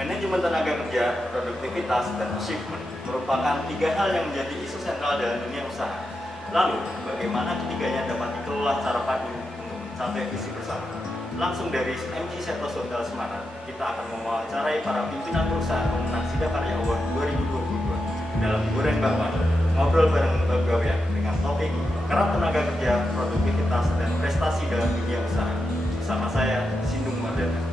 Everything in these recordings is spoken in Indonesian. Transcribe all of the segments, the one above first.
Manajemen tenaga kerja, produktivitas, dan achievement merupakan tiga hal yang menjadi isu sentral dalam dunia usaha. Lalu, bagaimana ketiganya dapat dikelola secara padu untuk mencapai visi bersama? Langsung dari MG Setos Hotel Semarang, kita akan mewawancarai para pimpinan perusahaan pemenang Sidakarya Award 2022 dalam Goreng Bakwan, ngobrol bareng pegawai dengan topik kerap tenaga kerja, produktivitas, dan prestasi dalam dunia usaha. Bersama saya, Sindung Mardana.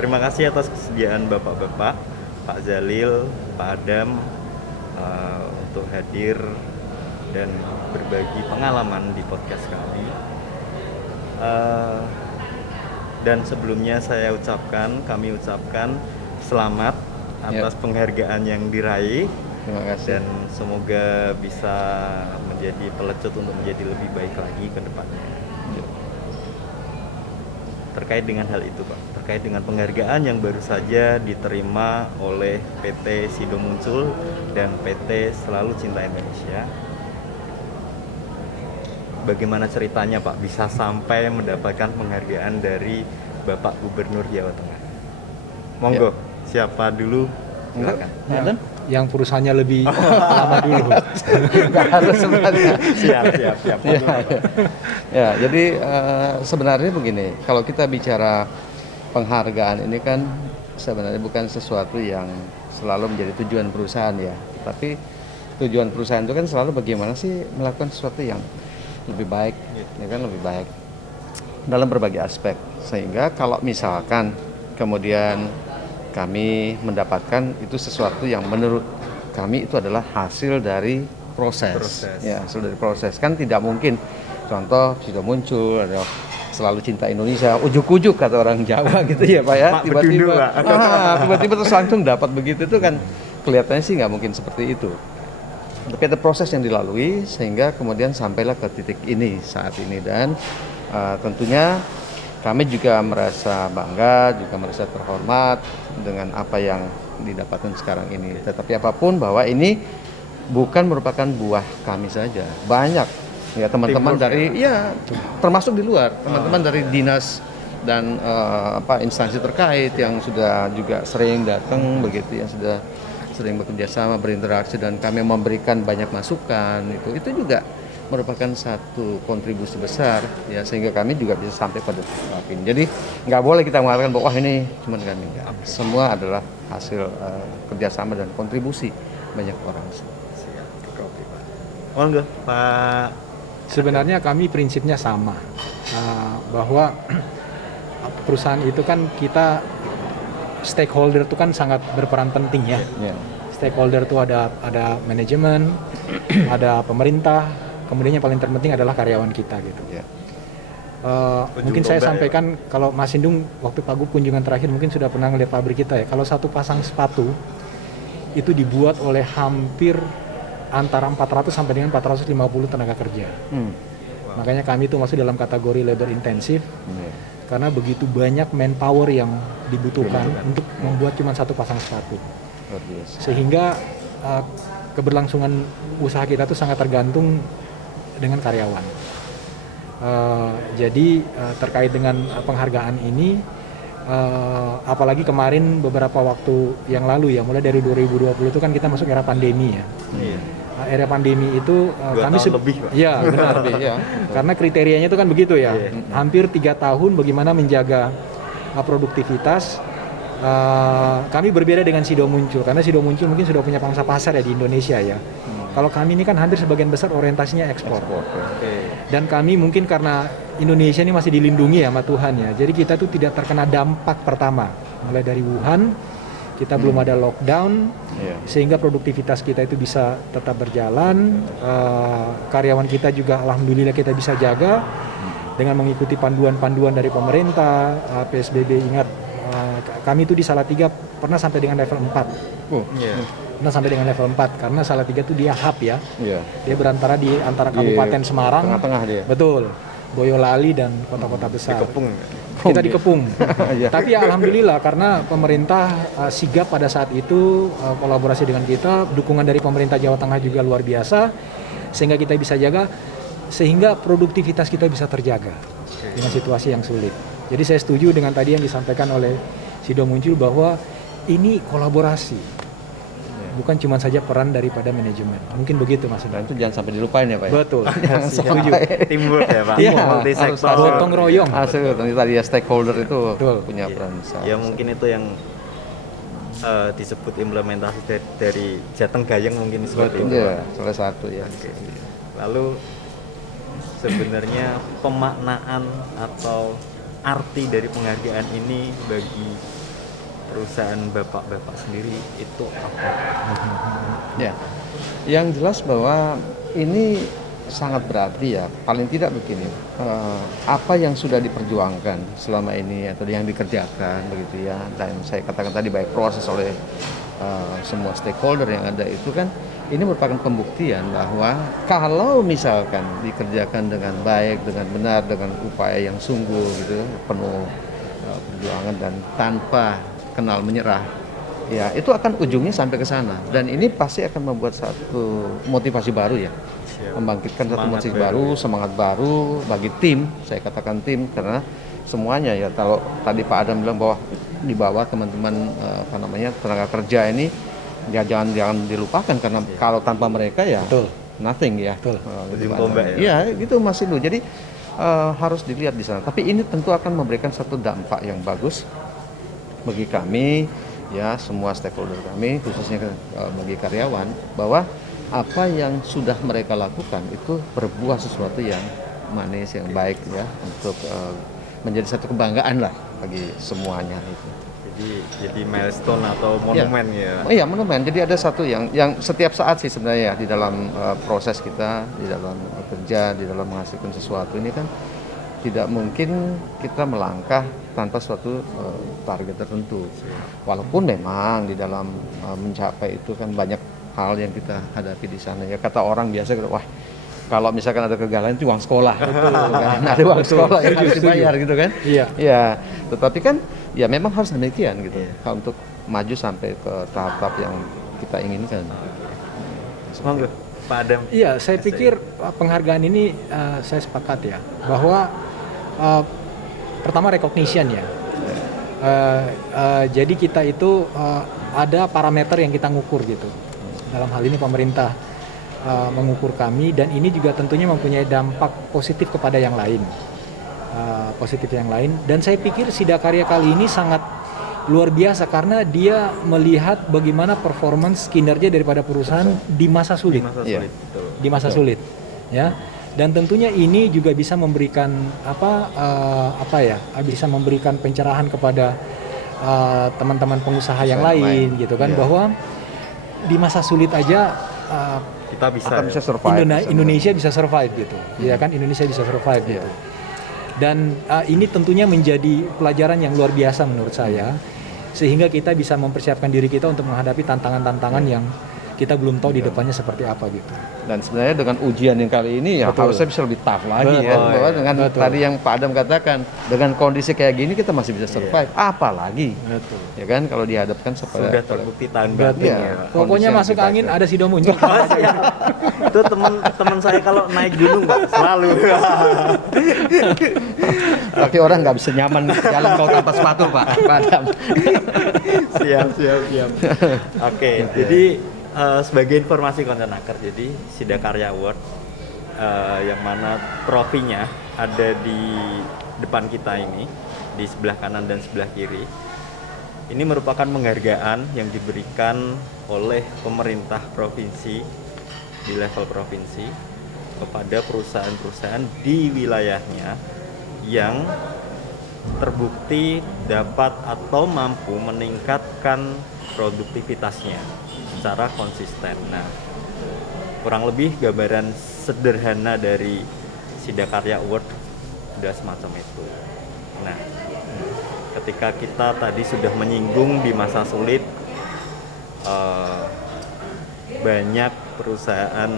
Terima kasih atas kesediaan Bapak-Bapak, Pak Zalil, Pak Adam untuk hadir dan berbagi pengalaman di podcast kami. Dan sebelumnya kami ucapkan selamat atas penghargaan yang diraih. Terima kasih. Dan semoga bisa menjadi pelecut untuk menjadi lebih baik lagi ke depannya. Terkait dengan hal itu Pak, terkait dengan penghargaan yang baru saja diterima oleh PT Sido Muncul dan PT Selalu Cinta Indonesia, bagaimana ceritanya Pak bisa sampai mendapatkan penghargaan dari Bapak Gubernur Jawa Tengah? Monggo, siapa dulu? Silakan. Yang perusahaannya lebih lama dulu. Nggak harus sebenarnya. Siap. Ya, jadi sebenarnya begini, kalau kita bicara penghargaan ini kan sebenarnya bukan sesuatu yang selalu menjadi tujuan perusahaan ya. Tapi tujuan perusahaan itu kan selalu bagaimana sih melakukan sesuatu yang lebih baik, ya kan, lebih baik dalam berbagai aspek. Sehingga kalau misalkan kemudian kami mendapatkan itu sesuatu yang menurut kami itu adalah hasil dari proses. Ya, hasil dari proses. Kan tidak mungkin, contoh sudah muncul, ada Selalu Cinta Indonesia, ujuk-ujuk kata orang Jawa gitu ya Pak ya. Tiba-tiba terus langsung dapat begitu, itu kan kelihatannya sih nggak mungkin seperti itu. Tapi ada proses yang dilalui sehingga kemudian sampailah ke titik ini saat ini. Dan tentunya kami juga merasa bangga, juga merasa terhormat dengan apa yang didapatkan sekarang ini. Tetapi apapun, bahwa ini bukan merupakan buah kami saja. Banyak ya teman-teman dari termasuk di luar, teman-teman dari dinas dan instansi terkait yang sudah juga sering datang begitu, yang sudah sering bekerja sama, berinteraksi, dan kami memberikan banyak masukan. Itu juga merupakan satu kontribusi besar ya, sehingga kami juga bisa sampai pada tahap ini. Jadi nggak boleh kita mengatakan bahwa ini cuma kami, enggak. Semua adalah hasil kerjasama dan kontribusi banyak orang. Monggo Pak. Sebenarnya kami prinsipnya sama, bahwa perusahaan itu kan kita stakeholder itu kan sangat berperan penting ya. Stakeholder itu ada manajemen, ada pemerintah, kemudian yang paling terpenting adalah karyawan kita gitu. Mungkin saya sampaikan kalau Mas Indung waktu Pak Gub kunjungan terakhir mungkin sudah pernah ngeliat pabrik kita ya. Kalau satu pasang sepatu itu dibuat oleh hampir antara 400 sampai dengan 450 tenaga kerja. Makanya kami itu masuk dalam kategori labor intensif karena begitu banyak manpower yang dibutuhkan untuk membuat cuma satu pasang sepatu. Sehingga keberlangsungan usaha kita itu sangat tergantung dengan karyawan. Jadi terkait dengan penghargaan ini, apalagi kemarin beberapa waktu yang lalu ya, mulai dari 2020 itu kan kita masuk era pandemi ya. Era pandemi itu kami lebih, Pak. Ya benar ya. Karena kriterianya itu kan begitu ya. Hampir 3 tahun bagaimana menjaga produktivitas. Kami berbeda dengan Sido Muncul, karena Sido Muncul mungkin sudah punya pangsa pasar ya di Indonesia ya. Kalau kami ini kan hampir sebagian besar orientasinya ekspor. Dan kami mungkin karena Indonesia ini masih dilindungi ya sama Tuhan ya. Jadi kita tuh tidak terkena dampak pertama. Mulai dari Wuhan, kita belum ada lockdown, sehingga produktivitas kita itu bisa tetap berjalan. Karyawan kita juga alhamdulillah kita bisa jaga dengan mengikuti panduan-panduan dari pemerintah. PSBB, ingat kami itu di Salatiga pernah sampai dengan level 4. Pernah sampai dengan level 4 karena Salatiga itu dia hub ya. Iya. Dia berantara di antara Kabupaten Semarang, Tengah-tengah dia. betul, Boyolali dan kota-kota besar. Dikepung. Kita dikepung. Iya. Tapi ya alhamdulillah karena pemerintah sigap pada saat itu kolaborasi dengan kita, dukungan dari pemerintah Jawa Tengah juga luar biasa sehingga kita bisa jaga, sehingga produktivitas kita bisa terjaga dengan situasi yang sulit. Jadi saya setuju dengan tadi yang disampaikan oleh Sido Muncul bahwa ini kolaborasi. Bukan cuma saja peran daripada manajemen. Mungkin begitu Mas. Dan itu jangan sampai dilupain ya Pak. Betul. Setuju. Teamwork ya Pak. Iya, Multi harus sektor. Gotong royong. Asli, tadi ya stakeholder itu Betul. punya Iya. peran besar. Ya mungkin itu yang disebut implementasi dari Jateng Gayeng mungkin seperti itu. Iya, salah satu ya. Oke. Lalu sebenarnya pemaknaan atau arti dari penghargaan ini bagi perusahaan bapak-bapak sendiri itu apa? Ya, yang jelas bahwa ini sangat berarti ya. Paling tidak begini, apa yang sudah diperjuangkan selama ini atau yang dikerjakan begitu ya. Dan saya katakan tadi baik proses oleh semua stakeholder yang ada itu kan, ini merupakan pembuktian bahwa kalau misalkan dikerjakan dengan baik, dengan benar, dengan upaya yang sungguh gitu, penuh perjuangan dan tanpa kenal menyerah, ya itu akan ujungnya sampai ke sana. Dan ini pasti akan membuat satu motivasi baru ya, membangkitkan satu Semangat motivasi baru. baru, semangat baru bagi tim. Saya katakan tim karena semuanya ya. Kalau tadi Pak Adam bilang bahwa di bawah teman-teman tenaga kerja ini ya jangan dilupakan karena kalau tanpa mereka ya Betul. nothing ya. Betul. Ujung tombak ya. Iya gitu Mas Indu. Jadi harus dilihat di sana. Tapi ini tentu akan memberikan satu dampak yang bagus bagi kami ya, semua stakeholder kami, khususnya bagi karyawan, bahwa apa yang sudah mereka lakukan itu berbuah sesuatu yang manis, yang baik ya, untuk menjadi satu kebanggaan lah bagi semuanya itu. Jadi milestone atau monumen ya. Oh iya, monumen. Jadi ada satu yang setiap saat sih sebenarnya ya, di dalam proses kita, di dalam bekerja, di dalam menghasilkan sesuatu ini kan tidak mungkin kita melangkah tanpa suatu target tertentu. Walaupun memang di dalam mencapai itu kan banyak hal yang kita hadapi di sana ya. Kata orang biasa, wah kalau misalkan ada kegagalan itu uang sekolah, gitu, kan? Ada uang sekolah yang harus dibayar gitu kan? Iya. Ya, tetapi kan ya memang harus demikian gitu, kalau untuk maju sampai ke tahap-tahap yang kita inginkan. Monggo Pak Adam. Iya, saya pikir penghargaan ini saya sepakat ya bahwa pertama recognition ya. Jadi kita itu ada parameter yang kita ngukur gitu. Dalam hal ini pemerintah mengukur kami, dan ini juga tentunya mempunyai dampak positif kepada yang lain. Dan saya pikir Sidakarya kali ini sangat luar biasa karena dia melihat bagaimana performance kinerja daripada perusahaan di masa sulit. Iya. Betul. Di masa sulit, ya. Dan tentunya ini juga bisa memberikan bisa memberikan pencerahan kepada teman-teman pengusaha yang lain gitu kan, Iya. bahwa di masa sulit aja Kita bisa. Akan bisa survive. Indonesia bisa survive gitu, ya kan, Indonesia bisa survive Iya. gitu. Dan ini tentunya menjadi pelajaran yang luar biasa menurut saya, sehingga kita bisa mempersiapkan diri kita untuk menghadapi tantangan-tantangan yang kita belum tahu di depannya seperti apa gitu. Dan sebenarnya dengan ujian yang kali ini ya Betul. harusnya bisa lebih tough lagi ya. Betul. Bahwa dengan Betul. tadi yang Pak Adam katakan, dengan kondisi kayak gini kita masih bisa survive. Apalagi Betul. ya kan kalau dihadapkan Sudah kepada terbukti tahun Betul. batin Iya. ya. Pokoknya Kondisi yang masuk kita angin akan- ada Sido muncul. Itu teman saya kalau naik gunung Pak, selalu. tapi orang nggak bisa nyaman jalan kalau tanpa sepatu Pak Adam. siap. Oke, jadi sebagai informasi kontenaker, jadi Sidakarya Award yang mana trofinya ada di depan kita ini, di sebelah kanan dan sebelah kiri. Ini merupakan penghargaan yang diberikan oleh pemerintah provinsi di level provinsi kepada perusahaan-perusahaan di wilayahnya yang terbukti dapat atau mampu meningkatkan produktivitasnya secara konsisten. Nah, kurang lebih gambaran sederhana dari Sidakarya Award sudah semacam itu. Nah, ketika kita tadi sudah menyinggung di masa sulit, banyak perusahaan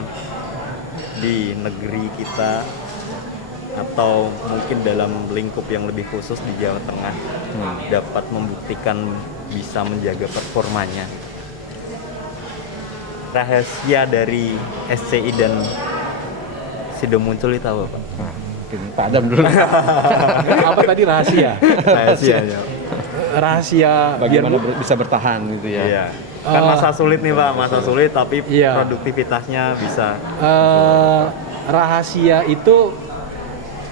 di negeri kita atau mungkin dalam lingkup yang lebih khusus di Jawa Tengah dapat membuktikan bisa menjaga performanya. Rahasia dari SCI dan Sido Muncul itu apa, Pak? Nah, mungkin Pak Adam dulu. Apa tadi rahasia? Rahasianya. Rahasia biar Bagaimana bisa bertahan gitu ya. Iya. Kan masa sulit nih, Pak, masa sulit tapi Iya. produktivitasnya bisa. Rahasia itu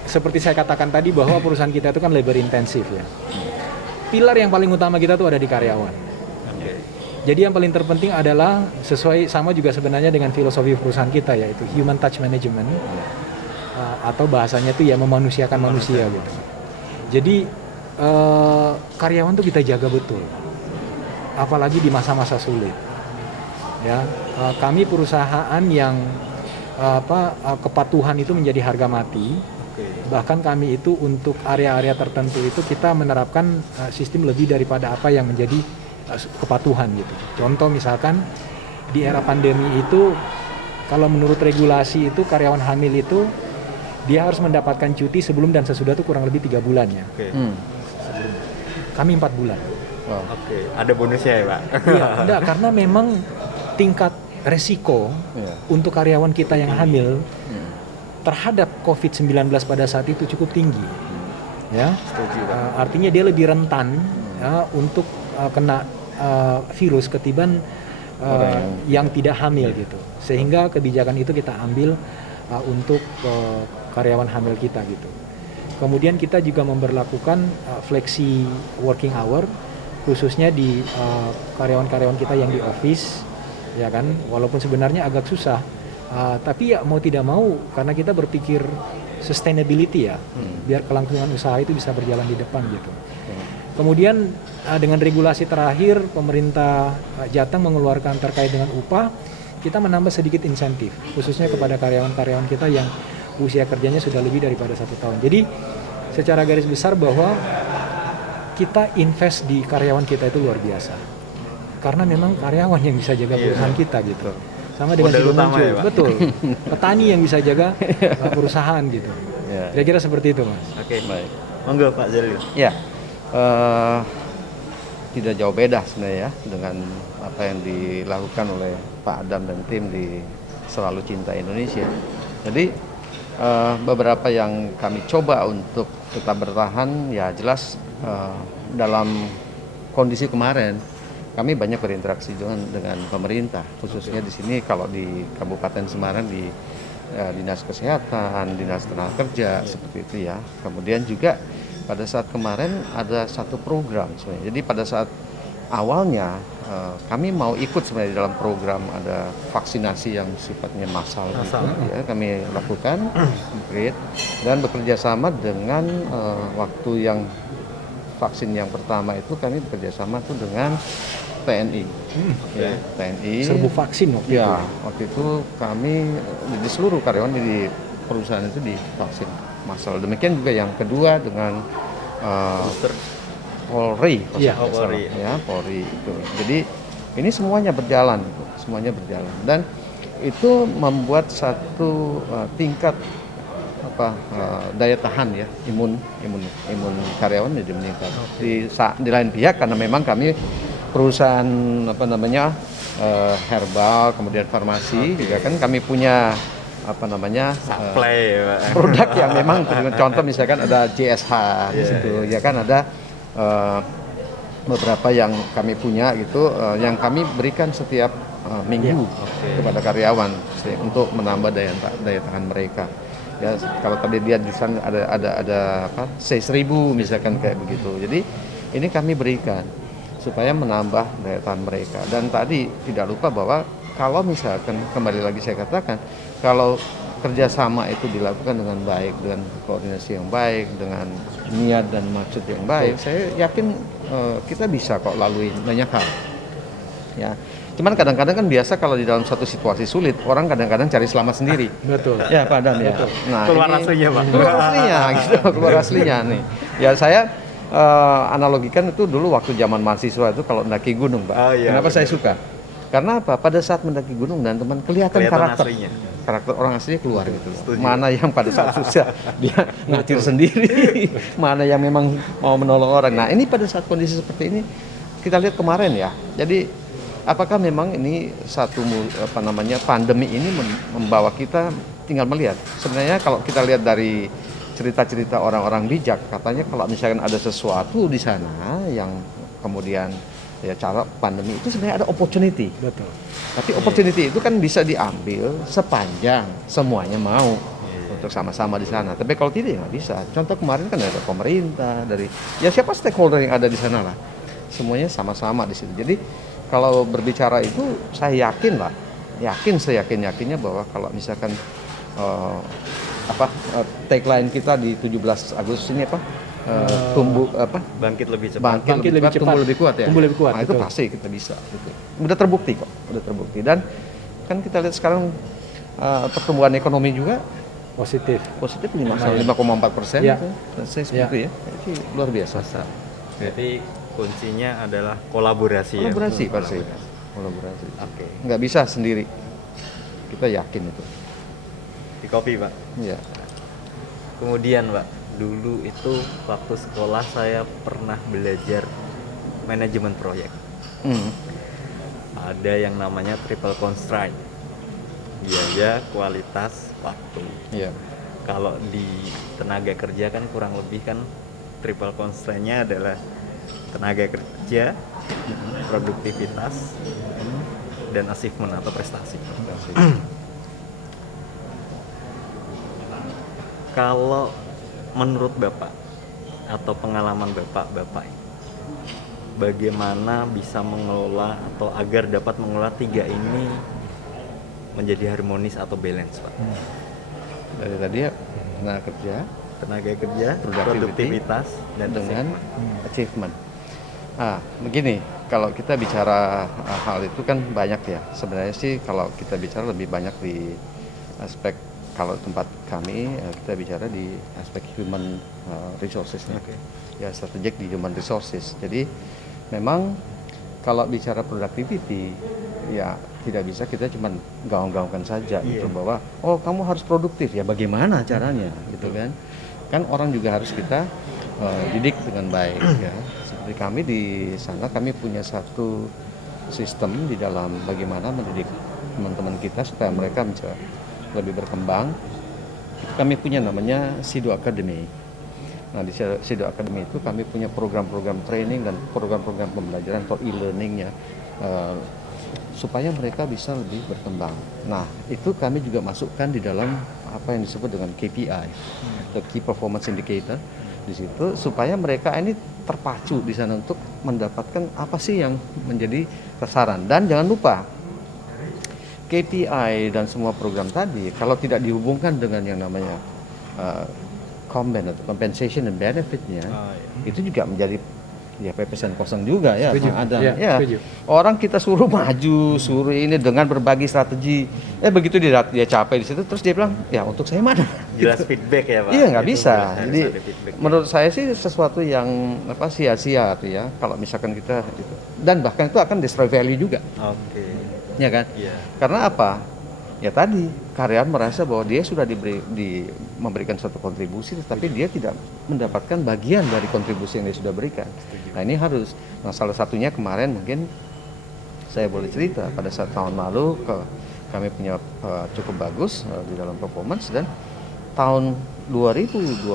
seperti saya katakan tadi bahwa perusahaan kita itu kan labor intensif ya. Pilar yang paling utama kita tuh ada di karyawan. Oke. Jadi yang paling terpenting adalah sesuai sama juga sebenarnya dengan filosofi perusahaan kita, yaitu human touch management, atau bahasanya itu ya memanusiakan manusia gitu. Jadi karyawan tuh kita jaga betul, apalagi di masa-masa sulit. Ya, kami perusahaan yang kepatuhan itu menjadi harga mati. Bahkan kami itu untuk area-area tertentu itu kita menerapkan sistem lebih daripada apa yang menjadi kepatuhan gitu. Contoh misalkan di era pandemi itu, kalau menurut regulasi itu karyawan hamil itu dia harus mendapatkan cuti sebelum dan sesudah itu kurang lebih 3 bulan ya. Oke. Kami 4 bulan. Wow. Oke. Ada bonusnya ya, Pak? Iya, enggak, karena memang tingkat resiko Iya. untuk karyawan kita yang hamil terhadap COVID-19 pada saat itu cukup tinggi. Ya. Setuju, Pak. Artinya dia lebih rentan ya, untuk kena virus ketiban yang tidak hamil gitu. Sehingga kebijakan itu kita ambil untuk karyawan hamil kita gitu. Kemudian kita juga memberlakukan flexi working hour khususnya di karyawan-karyawan kita yang di office, ya kan. Walaupun sebenarnya agak susah, tapi ya mau tidak mau karena kita berpikir sustainability ya, biar kelangsungan usaha itu bisa berjalan di depan gitu. Kemudian dengan regulasi terakhir pemerintah Jateng mengeluarkan terkait dengan upah, kita menambah sedikit insentif khususnya kepada karyawan-karyawan kita yang usia kerjanya sudah lebih daripada 1 tahun. Jadi secara garis besar bahwa kita invest di karyawan kita itu luar biasa, karena memang karyawan yang bisa jaga perusahaan kita gitu. Sama dengan Modal Sido utama Muncul, ya, Pak? betul. Petani yang bisa jaga perusahaan gitu. Ya. Kira-kira seperti itu, Mas. Oke. Baik. Monggo Pak Jalil. Ya, tidak jauh beda sebenarnya ya dengan apa yang dilakukan oleh Pak Adam dan tim di Selalu Cinta Indonesia. Jadi beberapa yang kami coba untuk tetap bertahan, ya jelas dalam kondisi kemarin kami banyak berinteraksi dengan pemerintah, khususnya di sini kalau di Kabupaten Semarang di Dinas Kesehatan, Dinas Tenaga Kerja, seperti itu ya. Kemudian juga pada saat kemarin ada satu program sebenarnya. Jadi pada saat awalnya kami mau ikut sebenarnya dalam program ada vaksinasi yang sifatnya massal gitu, ya, kami lakukan dan bekerja sama dengan waktu yang vaksin yang pertama itu kami bekerja sama tuh dengan TNI, ya, TNI. Serbu vaksin waktu itu. Ya, waktu itu kami di seluruh karyawan di perusahaan itu divaksin massal. Demikian juga yang kedua dengan Polri, Iya. Polri. ya Polri itu. Jadi ini semuanya berjalan, dan itu membuat satu tingkat daya tahan ya, imun karyawan jadi meningkat. Di lain pihak karena memang kami perusahaan herbal kemudian farmasi juga kan kami punya Supply ya, Pak. produk yang memang contoh misalkan ada JSH di situ ya kan ada beberapa yang kami punya gitu yang kami berikan setiap minggu kepada karyawan untuk menambah daya tahan mereka. Ya kalau tadi dia di sana ada C1000 misalkan kayak begitu. Jadi ini kami berikan supaya menambah daya tahan mereka. Dan tadi tidak lupa bahwa kalau misalkan kembali lagi saya katakan kalau kerjasama itu dilakukan dengan baik, dengan koordinasi yang baik, dengan niat dan maksud yang baik, saya yakin kita bisa kok lalui banyak hal. Ya, cuman kadang-kadang kan biasa kalau di dalam suatu situasi sulit, orang kadang-kadang cari selamat sendiri. Betul. Ya Pak Dan ya. Nah, Keluar ini- aslinya, Pak. Keluar aslinya, gitu, keluar aslinya nih. Ya saya analogikan itu dulu waktu zaman mahasiswa itu kalau mendaki gunung, Pak. Oh, iya, Kenapa benar. saya suka? Karena apa? Pada saat mendaki gunung dan teman kelihatan karakter aslinya. karakter orang aslinya keluar gitu. Setuju. Mana yang pada saat susah dia ngacir sendiri, mana yang memang mau menolong orang. Nah ini pada saat kondisi seperti ini kita lihat kemarin ya. Jadi apakah memang ini satu pandemi ini membawa kita tinggal melihat. Sebenarnya kalau kita lihat dari cerita-cerita orang-orang bijak, katanya kalau misalkan ada sesuatu di sana yang kemudian ya cara pandemi itu sebenarnya ada opportunity. Betul. Tapi opportunity itu kan bisa diambil sepanjang semuanya mau untuk sama-sama di sana. Tapi kalau tidak ya nggak bisa. Contoh kemarin kan ada pemerintah, dari ya siapa stakeholder yang ada di sana lah. Semuanya sama-sama di situ. Jadi kalau berbicara itu saya yakin seyakin-yakinnya bahwa kalau misalkan tagline kita di 17 Agustus ini Bangkit lebih cepat. bangkit lebih cepat, tumbuh lebih kuat ya. Tumbuh lebih kuat, Nah, itu betul. pasti kita bisa gitu. Udah terbukti kok, udah terbukti. Dan kan kita lihat sekarang pertumbuhan ekonomi juga Positif. positif 5,4%. Iya. Saya seperti ya. Itu luar biasa. Jadi kuncinya adalah kolaborasi, Kolaborasi ya. pasti. Kolaborasi. Oke. Nggak bisa sendiri. Kita yakin itu. Di kopi, Pak. Iya. Kemudian, Pak, dulu itu waktu sekolah saya pernah belajar manajemen proyek. Ada yang namanya triple constraint. Biaya, kualitas, waktu. Iya. Kalau di tenaga kerja kan kurang lebih kan triple constraint-nya adalah tenaga kerja, produktivitas, dan achievement atau prestasi. Kalau menurut Bapak atau pengalaman Bapak, bagaimana bisa mengelola atau agar dapat mengelola tiga ini menjadi harmonis atau balance, Pak? Dari tadi ya, Tenaga kerja, Productivity, produktivitas, dan dengan achievement. achievement. Begini, kalau kita bicara hal itu kan banyak ya. Sebenarnya sih kalau kita bicara lebih banyak di aspek, kalau tempat kami kita bicara di aspek human resources. Oke. Ya, strategic di human resources. Jadi memang kalau bicara productivity ya tidak bisa kita cuma gaung-gaungkan saja gitu bahwa oh kamu harus produktif, ya bagaimana caranya gitu kan orang juga harus kita didik dengan baik ya. Seperti kami di sana, kami punya satu sistem di dalam bagaimana mendidik teman-teman kita supaya mereka bisa lebih berkembang. Kami punya namanya Sido Academy. Nah di Sido Academy itu kami punya program-program training dan program-program pembelajaran atau e-learningnya supaya mereka bisa lebih berkembang. Nah itu kami juga masukkan di dalam apa yang disebut dengan KPI, atau Key Performance Indicator di situ, supaya mereka ini terpacu di sana untuk mendapatkan apa sih yang menjadi sasaran. Dan jangan lupa KPI dan semua program tadi kalau tidak dihubungkan dengan yang namanya atau compensation and benefitnya, itu juga menjadi ya pepesan kosong juga ya, Setuju. Bang Adam. Iya, Ya, setuju. orang kita suruh maju, suruh ini dengan berbagi strategi. Begitu dia capek di situ, terus dia bilang, ya untuk saya mana? Jelas feedback ya, Pak. Iya nggak Itu bisa. harus Jadi ada feedback. menurut saya sih sesuatu yang sia-sia tuh ya. Kalau misalkan kita gitu. Dan bahkan itu akan destroy value juga, Oke. ya kan? Iya. Karena apa? Ya tadi karyawan merasa bahwa dia sudah memberikan suatu kontribusi, tetapi dia tidak mendapatkan bagian dari kontribusi yang dia sudah berikan. Nah ini harus. Nah salah satunya kemarin mungkin saya boleh cerita pada saat tahun lalu kami punya cukup bagus di dalam performance, dan tahun 2022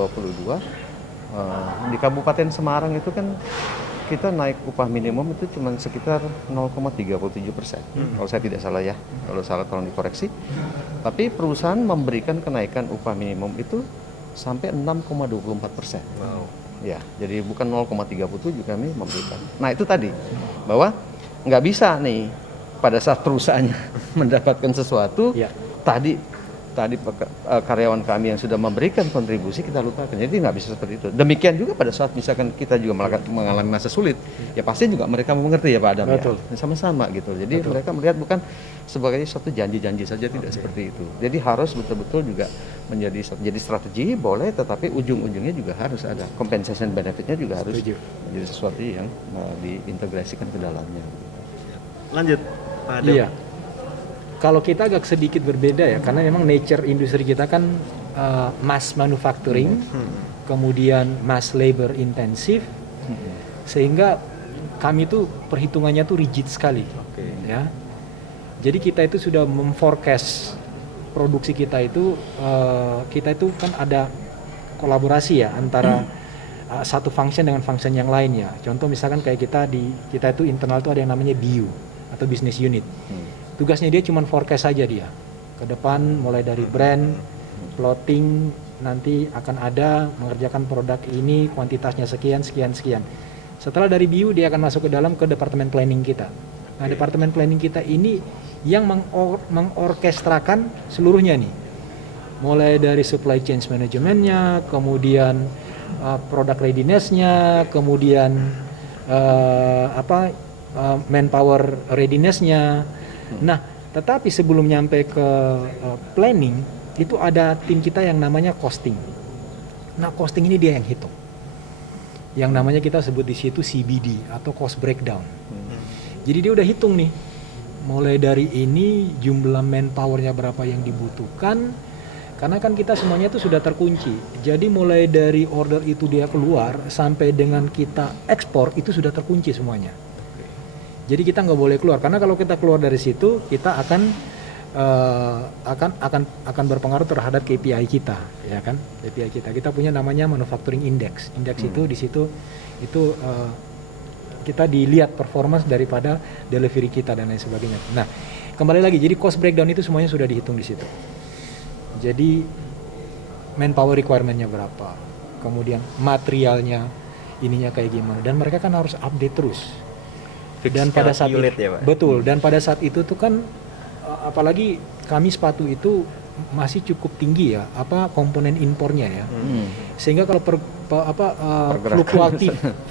di Kabupaten Semarang itu kan kita naik upah minimum itu cuma sekitar 0,37%. Kalau saya tidak salah ya, kalau salah tolong dikoreksi. Tapi perusahaan memberikan kenaikan upah minimum itu sampai 6,24%. Wow. Ya, jadi bukan 0,37 kami memberikan. Nah itu tadi, bahwa nggak bisa nih pada saat perusahaannya mendapatkan sesuatu, Ya. tadi karyawan kami yang sudah memberikan kontribusi kita lupakan. Jadi nggak bisa seperti itu. Demikian juga pada saat misalkan kita juga mengalami masa sulit, ya pasti juga mereka mengerti ya Pak Adam. Betul. Ya. Sama-sama gitu. Jadi mereka melihat bukan sebagai suatu janji-janji saja, tidak seperti itu. Jadi harus betul-betul juga jadi strategi boleh, tetapi ujung-ujungnya juga harus ada compensation benefitnya juga harus Setuju. menjadi sesuatu yang diintegrasikan ke dalamnya. Lanjut, apa ada? Iya. Kalau kita agak sedikit berbeda ya, karena memang nature industri kita kan mass manufacturing, kemudian mass labor intensif, sehingga kami tuh perhitungannya tuh rigid sekali, ya. Jadi kita itu sudah memforecast produksi kita itu kan ada kolaborasi ya antara satu function dengan function yang lainnya. Contoh misalkan kayak kita itu internal tuh ada yang namanya BU atau business unit. Tugasnya dia cuma forecast saja dia. Ke depan mulai dari brand, plotting, nanti akan ada mengerjakan produk ini kuantitasnya sekian. Setelah dari BU dia akan masuk ke dalam ke departemen planning kita. Nah, departemen planning kita ini yang mengorkestrakan seluruhnya nih. Mulai dari supply chain manajemennya, kemudian product readiness-nya, kemudian manpower readiness-nya. Nah, tetapi sebelum nyampe ke planning, itu ada tim kita yang namanya costing. Nah, costing ini dia yang hitung. Yang namanya kita sebut di situ CBD atau cost breakdown. Jadi dia udah hitung nih, mulai dari ini jumlah manpower-nya berapa yang dibutuhkan, karena kan kita semuanya itu sudah terkunci. Jadi mulai dari order itu dia keluar sampai dengan kita ekspor itu sudah terkunci semuanya. Jadi kita nggak boleh keluar, karena kalau kita keluar dari situ kita akan berpengaruh terhadap KPI kita, ya kan? KPI kita. Kita punya namanya manufacturing index. Index itu di situ itu kita dilihat performance daripada delivery kita dan lain sebagainya. Nah, kembali lagi, jadi cost breakdown itu semuanya sudah dihitung di situ. Jadi manpower requirement-nya berapa, kemudian materialnya ininya kayak gimana, dan mereka kan harus update terus. Dan pada saat itu, ya, Pak? betul, dan pada saat itu tuh kan apalagi kami sepatu itu masih cukup tinggi ya, komponen impornya ya, sehingga kalau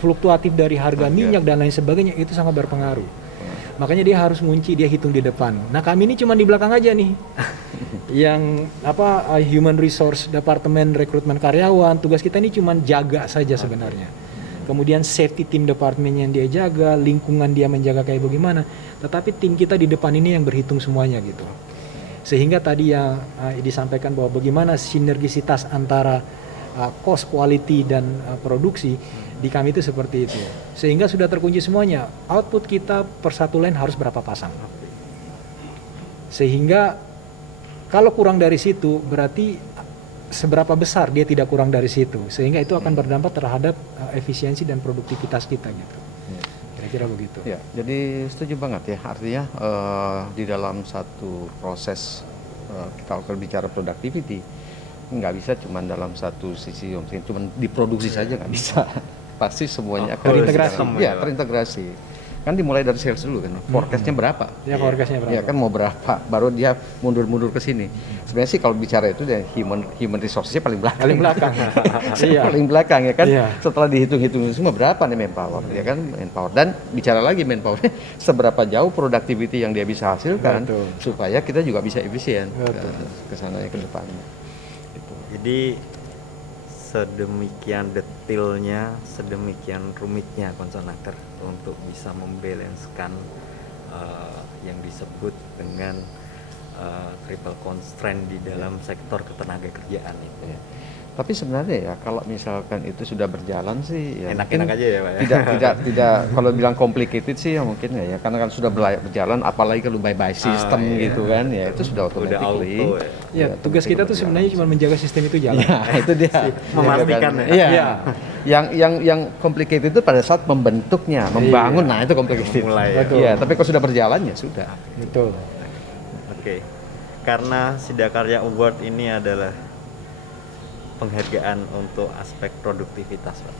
fluktuatif dari harga minyak dan lain sebagainya itu sangat berpengaruh. Makanya dia harus ngunci, dia hitung di depan. Nah, kami ini cuma di belakang aja nih, yang human resource departemen rekrutmen karyawan, tugas kita ini cuma jaga saja sebenarnya. Kemudian safety team departemen yang dia jaga, lingkungan dia menjaga kayak bagaimana. Tetapi tim kita di depan ini yang berhitung semuanya gitu. Sehingga tadi yang disampaikan bahwa bagaimana sinergisitas antara cost, quality, dan produksi di kami itu seperti itu. Sehingga sudah terkunci semuanya. Output kita per satu line harus berapa pasang. Sehingga kalau kurang dari situ berarti seberapa besar dia tidak kurang dari situ, sehingga itu akan berdampak terhadap efisiensi dan produktivitas kita gitu. Kira-kira begitu. Ya, jadi setuju banget ya. Artinya di dalam satu proses kita akan bicara productivity, nggak bisa cuma dalam satu sisi, mungkin cuma diproduksi saja nggak bisa. Pasti semuanya akan terintegrasi. Ya, terintegrasi. Kan dimulai dari sales dulu kan, forecastnya berapa? Ya, forecastnya berapa? Ya kan mau berapa, baru dia mundur-mundur ke sini. Sebenarnya sih kalau bicara itu dari human resource-nya paling belakang. Paling belakang. Iya. Paling belakang ya kan. Iya. Setelah dihitung-hitung semua berapa nih manpower, ya kan manpower. Dan bicara lagi manpower, seberapa jauh productivity yang dia bisa hasilkan. Betul. Supaya kita juga bisa efisien Betul. ke sana ke depannya. Gitu. Jadi sedemikian detailnya, sedemikian rumitnya Consonaker untuk bisa membalancekan yang disebut dengan triple constraint di dalam sektor ketenaga kerjaan itu. Ya. Tapi sebenarnya ya kalau misalkan itu sudah berjalan sih ya Enak-enak aja ya, Pak ya. Tidak kalau bilang complicated sih ya mungkin ya karena kan sudah berjalan, apalagi kalau by system gitu kan ya itu sudah automatically. Udah auto, Ya, tugas kita tuh sebenarnya cuma menjaga sistem itu jalan. Ya, itu dia. Memastikan ya. Iya. Iya. Yang complicated itu pada saat membentuknya, membangun, nah itu complicated. Mulai ya. Betul. Iya, tapi kalau sudah berjalan ya sudah. Betul. Oke. Karena Sidakarya Award ini adalah penghargaan untuk aspek produktivitas, Pak.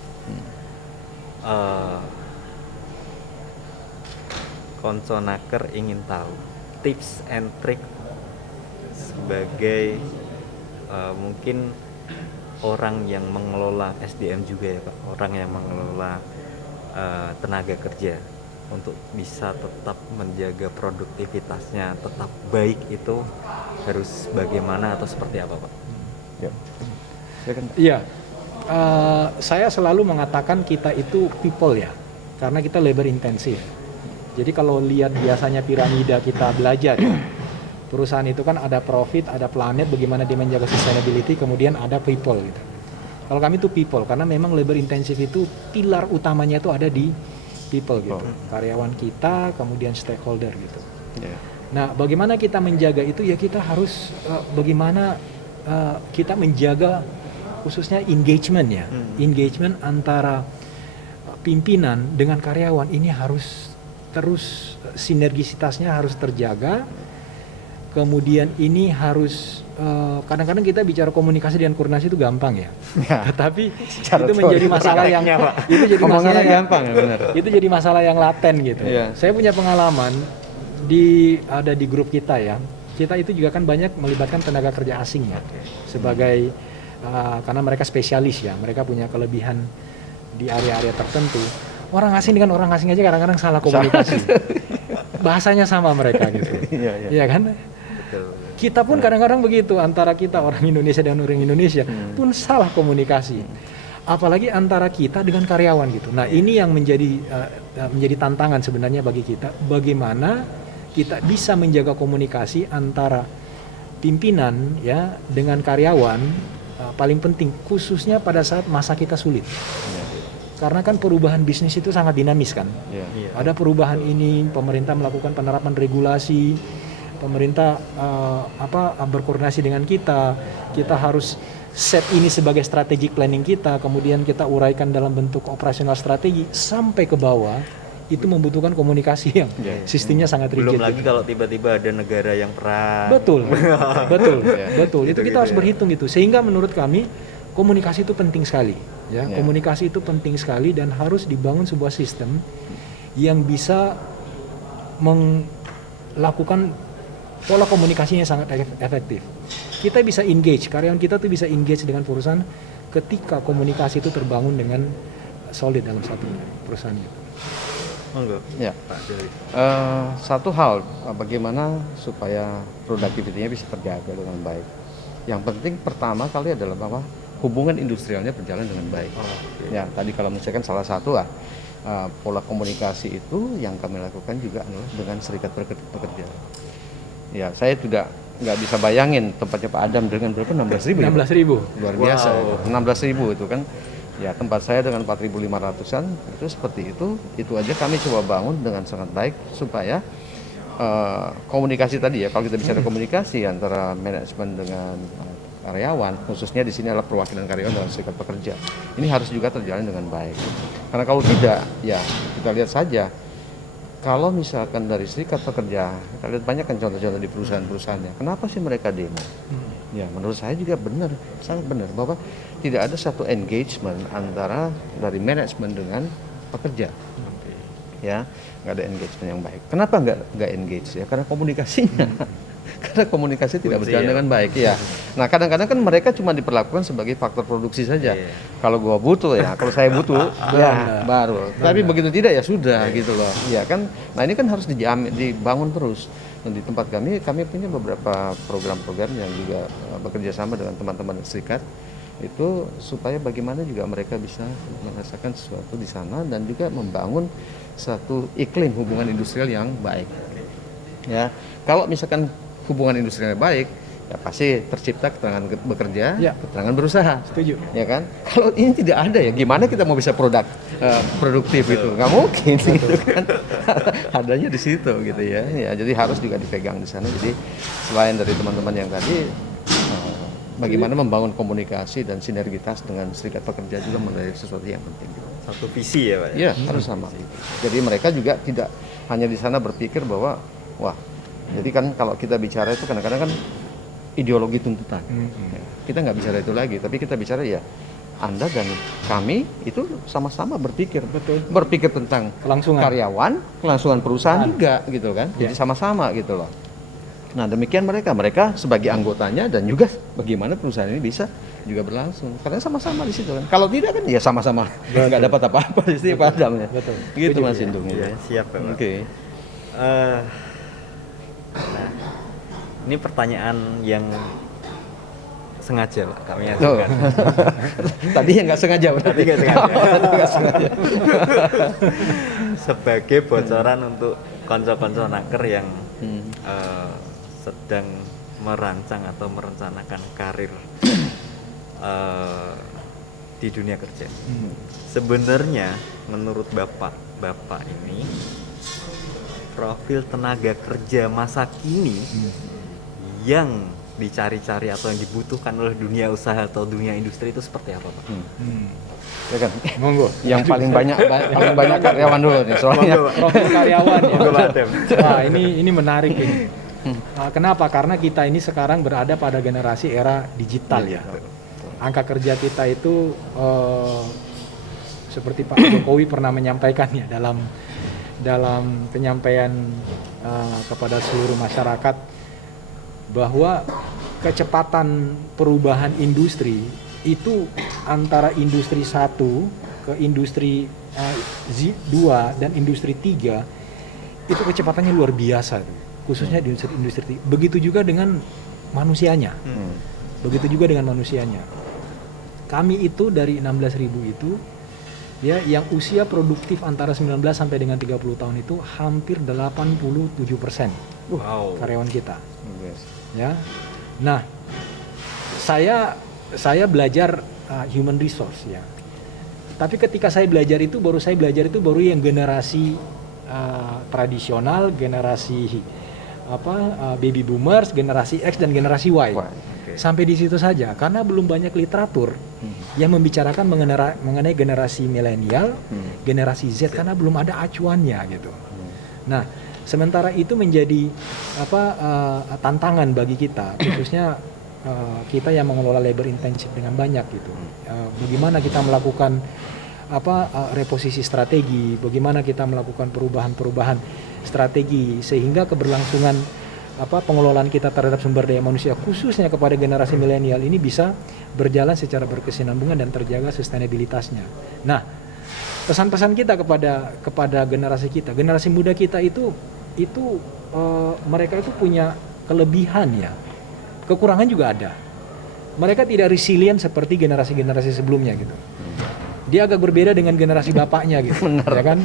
Consonaker ingin tahu tips and trick sebagai mungkin orang yang mengelola SDM juga ya, Pak, orang yang mengelola tenaga kerja untuk bisa tetap menjaga produktivitasnya tetap baik, itu harus bagaimana atau seperti apa, Pak? Ya. Iya, saya selalu mengatakan kita itu people ya, karena kita labor intensif. Jadi kalau lihat biasanya piramida kita belajar ya, perusahaan itu kan ada profit, ada planet, bagaimana dia menjaga sustainability, kemudian ada people gitu. Kalau kami itu people, karena memang labor intensive itu pilar utamanya itu ada di people gitu. Karyawan kita, kemudian stakeholder gitu. Nah, bagaimana kita menjaga itu ya kita harus bagaimana kita menjaga khususnya engagement ya. Engagement antara pimpinan dengan karyawan ini harus terus sinergisitasnya harus terjaga. Kemudian ini harus kadang-kadang kita bicara komunikasi dan koordinasi itu gampang ya. Tetapi itu menjadi masalah yang itu jadi masalah yang gampang ya, benar. Itu jadi masalah yang laten gitu. Saya punya pengalaman ada di grup kita ya. Kita itu juga kan banyak melibatkan tenaga kerja asing ya. Sebagai karena mereka spesialis ya, mereka punya kelebihan di area-area tertentu. Orang asing dengan orang asing aja kadang-kadang salah komunikasi. Bahasanya sama mereka gitu. Iya kan? Kita pun kadang-kadang begitu, antara kita orang Indonesia dan orang Indonesia pun salah komunikasi. Apalagi antara kita dengan karyawan gitu. Nah, ini yang menjadi tantangan sebenarnya bagi kita, bagaimana kita bisa menjaga komunikasi antara pimpinan ya dengan karyawan, paling penting khususnya pada saat masa kita sulit. Karena kan perubahan bisnis itu sangat dinamis kan. Ada perubahan ini, pemerintah melakukan penerapan regulasi, pemerintah berkoordinasi dengan kita harus set ini sebagai strategic planning kita, kemudian kita uraikan dalam bentuk operasional strategi sampai ke bawah. Itu membutuhkan komunikasi yang sistemnya sangat rigid. Belum lagi kalau tiba-tiba ada negara yang perang. Betul. Itu kita harus berhitung gitu. Sehingga menurut kami komunikasi itu penting sekali. Ya, komunikasi itu penting sekali dan harus dibangun sebuah sistem yang bisa melakukan pola komunikasinya sangat efektif. Kita bisa engage, karyawan kita tuh bisa engage dengan perusahaan ketika komunikasi itu terbangun dengan solid dalam satu perusahaan itu. Ya. Satu hal, bagaimana supaya produktivitinya bisa terjaga dengan baik. Yang penting pertama kali adalah bahwa hubungan industrialnya berjalan dengan baik. Ya, tadi kalau misalkan salah satu pola komunikasi itu yang kami lakukan juga adalah dengan serikat pekerja. Ya, saya juga nggak bisa bayangin tempatnya Pak Adam dengan berapa 16.000. 16.000. Luar biasa. Itu. 16.000 itu kan. Ya, tempat saya dengan 4.500-an itu seperti itu aja kami coba bangun dengan sangat baik supaya komunikasi tadi ya, kalau kita bicara komunikasi antara manajemen dengan karyawan, khususnya di sini adalah perwakilan karyawan dalam serikat pekerja, ini harus juga terjalin dengan baik. Karena kalau tidak, ya kita lihat saja, kalau misalkan dari serikat pekerja, kita lihat banyak kan contoh-contoh di perusahaan-perusahaannya, kenapa sih mereka demo? Ya, menurut saya juga benar, sangat benar bahwa tidak ada satu engagement antara dari manajemen dengan pekerja. Ya, nggak ada engagement yang baik. Kenapa nggak engage ya? Karena komunikasinya, karena komunikasi tidak berjalan dengan baik. Ya. Nah, kadang-kadang kan mereka cuma diperlakukan sebagai faktor produksi saja. Kalau gua butuh ya, kalau saya butuh, ya baru. Tapi begitu tidak ya sudah gitu loh. Ya kan. Nah, ini kan harus dibangun terus. Dan di tempat kami punya beberapa program-program yang juga bekerja sama dengan teman-teman serikat itu supaya bagaimana juga mereka bisa merasakan sesuatu di sana dan juga membangun satu iklim hubungan industrial yang baik. Ya, kalau misalkan hubungan industrial baik, ya pasti tercipta keterangan bekerja, keterangan berusaha. Setuju. Ya kan? Kalau ini tidak ada ya, gimana kita mau bisa produktif itu? Nggak mungkin gitu kan? Adanya di situ gitu ya. Ya, jadi harus juga dipegang di sana. Jadi selain dari teman-teman yang tadi, bagaimana membangun komunikasi dan sinergitas dengan serikat pekerja juga menjadi sesuatu yang penting. Gitu. Satu visi ya Pak? Iya, harus sama. Jadi mereka juga tidak hanya di sana berpikir bahwa, wah, jadi kan kalau kita bicara itu kadang-kadang kan ideologi tuntutan. Ya, kita nggak bicara itu lagi, tapi kita bicara ya Anda dan kami itu sama-sama berpikir tentang karyawan, kelangsungan perusahaan juga gitu kan. Jadi sama-sama gitu loh. Nah, demikian mereka sebagai anggotanya dan juga bagaimana perusahaan ini bisa juga berlangsung. Karena sama-sama di situ kan. Kalau tidak kan ya sama-sama nggak dapat apa-apa di situ Padam ya. Betul. Gitu Mas Indung. Ya, siap ya, Pak. Oke. Nah, ini pertanyaan yang sengaja Pak, kami Oh. ajukan. Tadi yang nggak sengaja. Tadi nggak sengaja. Tadi nggak sengaja. Sebagai bocoran untuk konco-konco naker yang Hmm. sedang merancang atau merencanakan karir di dunia kerja. Sebenarnya menurut bapak ini profil tenaga kerja masa kini yang dicari-cari atau yang dibutuhkan oleh dunia usaha atau dunia industri itu seperti apa Pak? Ya kan? Monggo. Yang paling banyak karyawan dulu nih soalnya. Monggo, Pak. Profil karyawan ya. Monggo, Pak Adem. Wah, ini menarik ini. Kenapa? Karena kita ini sekarang berada pada generasi era digital ya. Angka kerja kita itu seperti Pak Jokowi pernah menyampaikan ya dalam penyampaian kepada seluruh masyarakat bahwa kecepatan perubahan industri itu antara industri 1 ke industri 2 dan industri 3 itu kecepatannya luar biasa khususnya di industri 3. Begitu juga dengan manusianya. Begitu juga dengan manusianya. Kami itu dari 16.000 itu ya yang usia produktif antara 19 sampai dengan 30 tahun itu hampir 87% Wow. karyawan kita. Yes. Ya. Nah, saya belajar human resource ya. Tapi ketika saya belajar itu baru yang generasi tradisional, generasi baby boomers, generasi X dan generasi Y. Oke. Sampai di situ saja karena belum banyak literatur yang membicarakan mengenai generasi milenial, generasi Z karena belum ada acuannya gitu. Nah, sementara itu menjadi tantangan bagi kita, khususnya kita yang mengelola labor intensif dengan banyak gitu. Bagaimana kita melakukan reposisi strategi, bagaimana kita melakukan perubahan-perubahan strategi sehingga keberlangsungan pengelolaan kita terhadap sumber daya manusia khususnya kepada generasi milenial ini bisa berjalan secara berkesinambungan dan terjaga sustainabilitasnya. Nah, pesan-pesan kita kepada generasi kita, generasi muda kita itu mereka itu punya kelebihan ya, kekurangan juga ada. Mereka tidak resilient seperti generasi-generasi sebelumnya gitu. Dia agak berbeda dengan generasi bapaknya gitu, ya kan?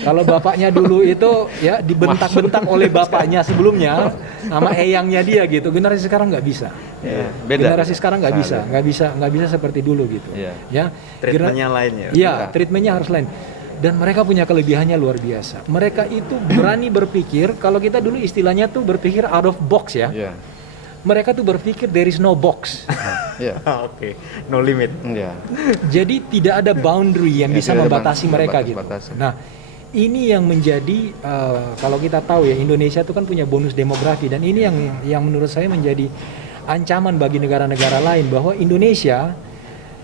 Kalau bapaknya dulu itu ya dibentak-bentak oleh bapaknya sebelumnya sama eyangnya dia gitu. Generasi sekarang nggak bisa. Ya, beda. Generasi sekarang nggak bisa seperti dulu gitu. Iya. Ya. Treatmentnya lain ya. Iya, treatmentnya harus lain. Dan mereka punya kelebihannya luar biasa. Mereka itu berani berpikir. Kalau kita dulu istilahnya tuh berpikir out of box ya. Iya. Mereka tuh berpikir there is no box. Iya. Oke, no limit. Iya. Jadi tidak ada boundary yang Ya, bisa tidak ada membatasi mereka gitu. batas-batasan. Nah, ini yang menjadi kalau kita tahu ya Indonesia itu kan punya bonus demografi dan ini yang menurut saya menjadi ancaman bagi negara-negara lain bahwa Indonesia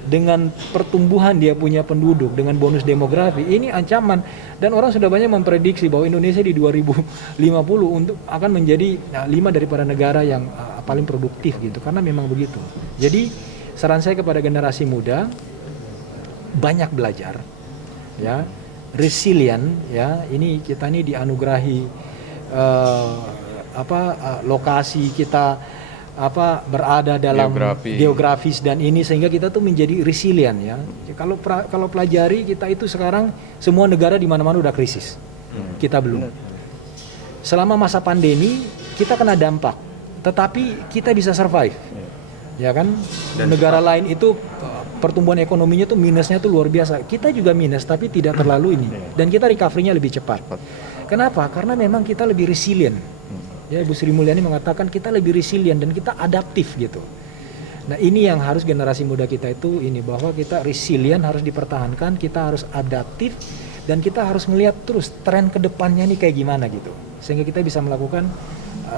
dengan pertumbuhan dia punya penduduk dengan bonus demografi ini ancaman dan orang sudah banyak memprediksi bahwa Indonesia di 2050 akan menjadi 5 daripada negara yang paling produktif gitu karena memang begitu. Jadi saran saya kepada generasi muda banyak belajar ya, resilient ya. Ini kita ini dianugerahi lokasi kita berada dalam geografis dan ini sehingga kita tuh menjadi resilient ya. Kalau pelajari kita itu sekarang semua negara di mana-mana udah krisis. Kita belum. Selama masa pandemi kita kena dampak, tetapi kita bisa survive. Ya kan? Dan negara lain itu pertumbuhan ekonominya tuh minusnya tuh luar biasa. Kita juga minus tapi tidak terlalu ini dan kita recovery-nya lebih cepat. Kenapa? Karena memang kita lebih resilient. Ya, Ibu Sri Mulyani mengatakan kita lebih resilient dan kita adaptif gitu. Nah, ini yang harus generasi muda kita itu ini bahwa kita resilient harus dipertahankan, kita harus adaptif dan kita harus melihat terus tren ke depannya nih kayak gimana gitu. Sehingga kita bisa melakukan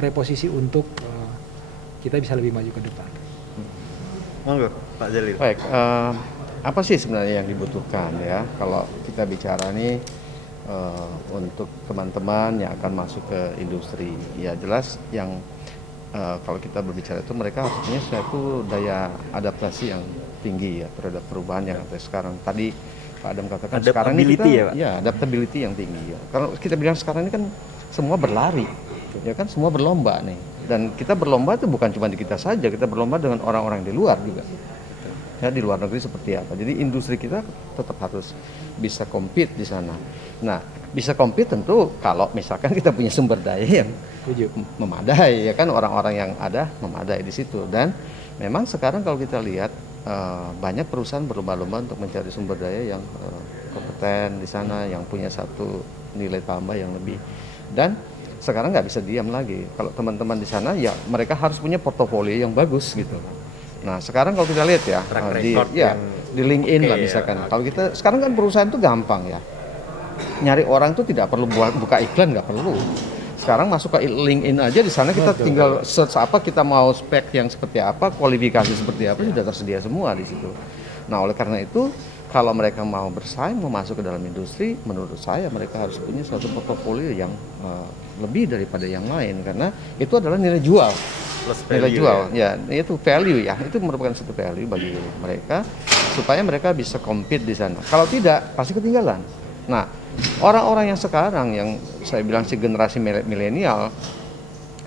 reposisi untuk kita bisa lebih maju ke depan. Monggo, Pak Jalil. Baik, apa sih sebenarnya yang dibutuhkan ya kalau kita bicara nih untuk teman-teman yang akan masuk ke industri? Ya jelas yang kalau kita berbicara itu mereka harus punya suatu daya adaptasi yang tinggi ya terhadap perubahan yang ada sekarang. Tadi Pak Adam katakan sekarang ini kita, ya, Pak? ya adaptability yang tinggi ya. Kalau kita bilang sekarang ini kan semua berlari, ya kan, semua berlomba nih. Dan kita berlomba itu bukan cuma di kita saja, kita berlomba dengan orang-orang di luar juga. Ya, di luar negeri seperti apa. Jadi industri kita tetap harus bisa compete di sana. Nah, bisa compete tentu kalau misalkan kita punya sumber daya yang memadai, ya kan, orang-orang yang ada memadai di situ. Dan memang sekarang kalau kita lihat banyak perusahaan berlomba-lomba untuk mencari sumber daya yang kompeten di sana, yang punya satu nilai tambah yang lebih. Dan sekarang nggak bisa diam lagi. Kalau teman-teman di sana ya mereka harus punya portofolio yang bagus gitu. Nah sekarang kalau kita lihat ya di LinkedIn lah misalkan. Kalau kita sekarang kan perusahaan itu gampang ya. Nyari orang tuh tidak perlu buka iklan, nggak perlu. Sekarang masuk ke LinkedIn aja, di sana kita tinggal search apa, kita mau spek yang seperti apa, kualifikasi seperti apa, sudah tersedia semua di situ. Nah oleh karena itu kalau mereka mau bersaing, mau masuk ke dalam industri, menurut saya mereka harus punya suatu portofolio yang lebih daripada yang lain, karena itu adalah nilai jual. Nilai jual, ya itu value ya, itu merupakan satu value bagi mereka supaya mereka bisa compete di sana. Kalau tidak, pasti ketinggalan. Nah, orang-orang yang sekarang yang saya bilang si generasi milenial,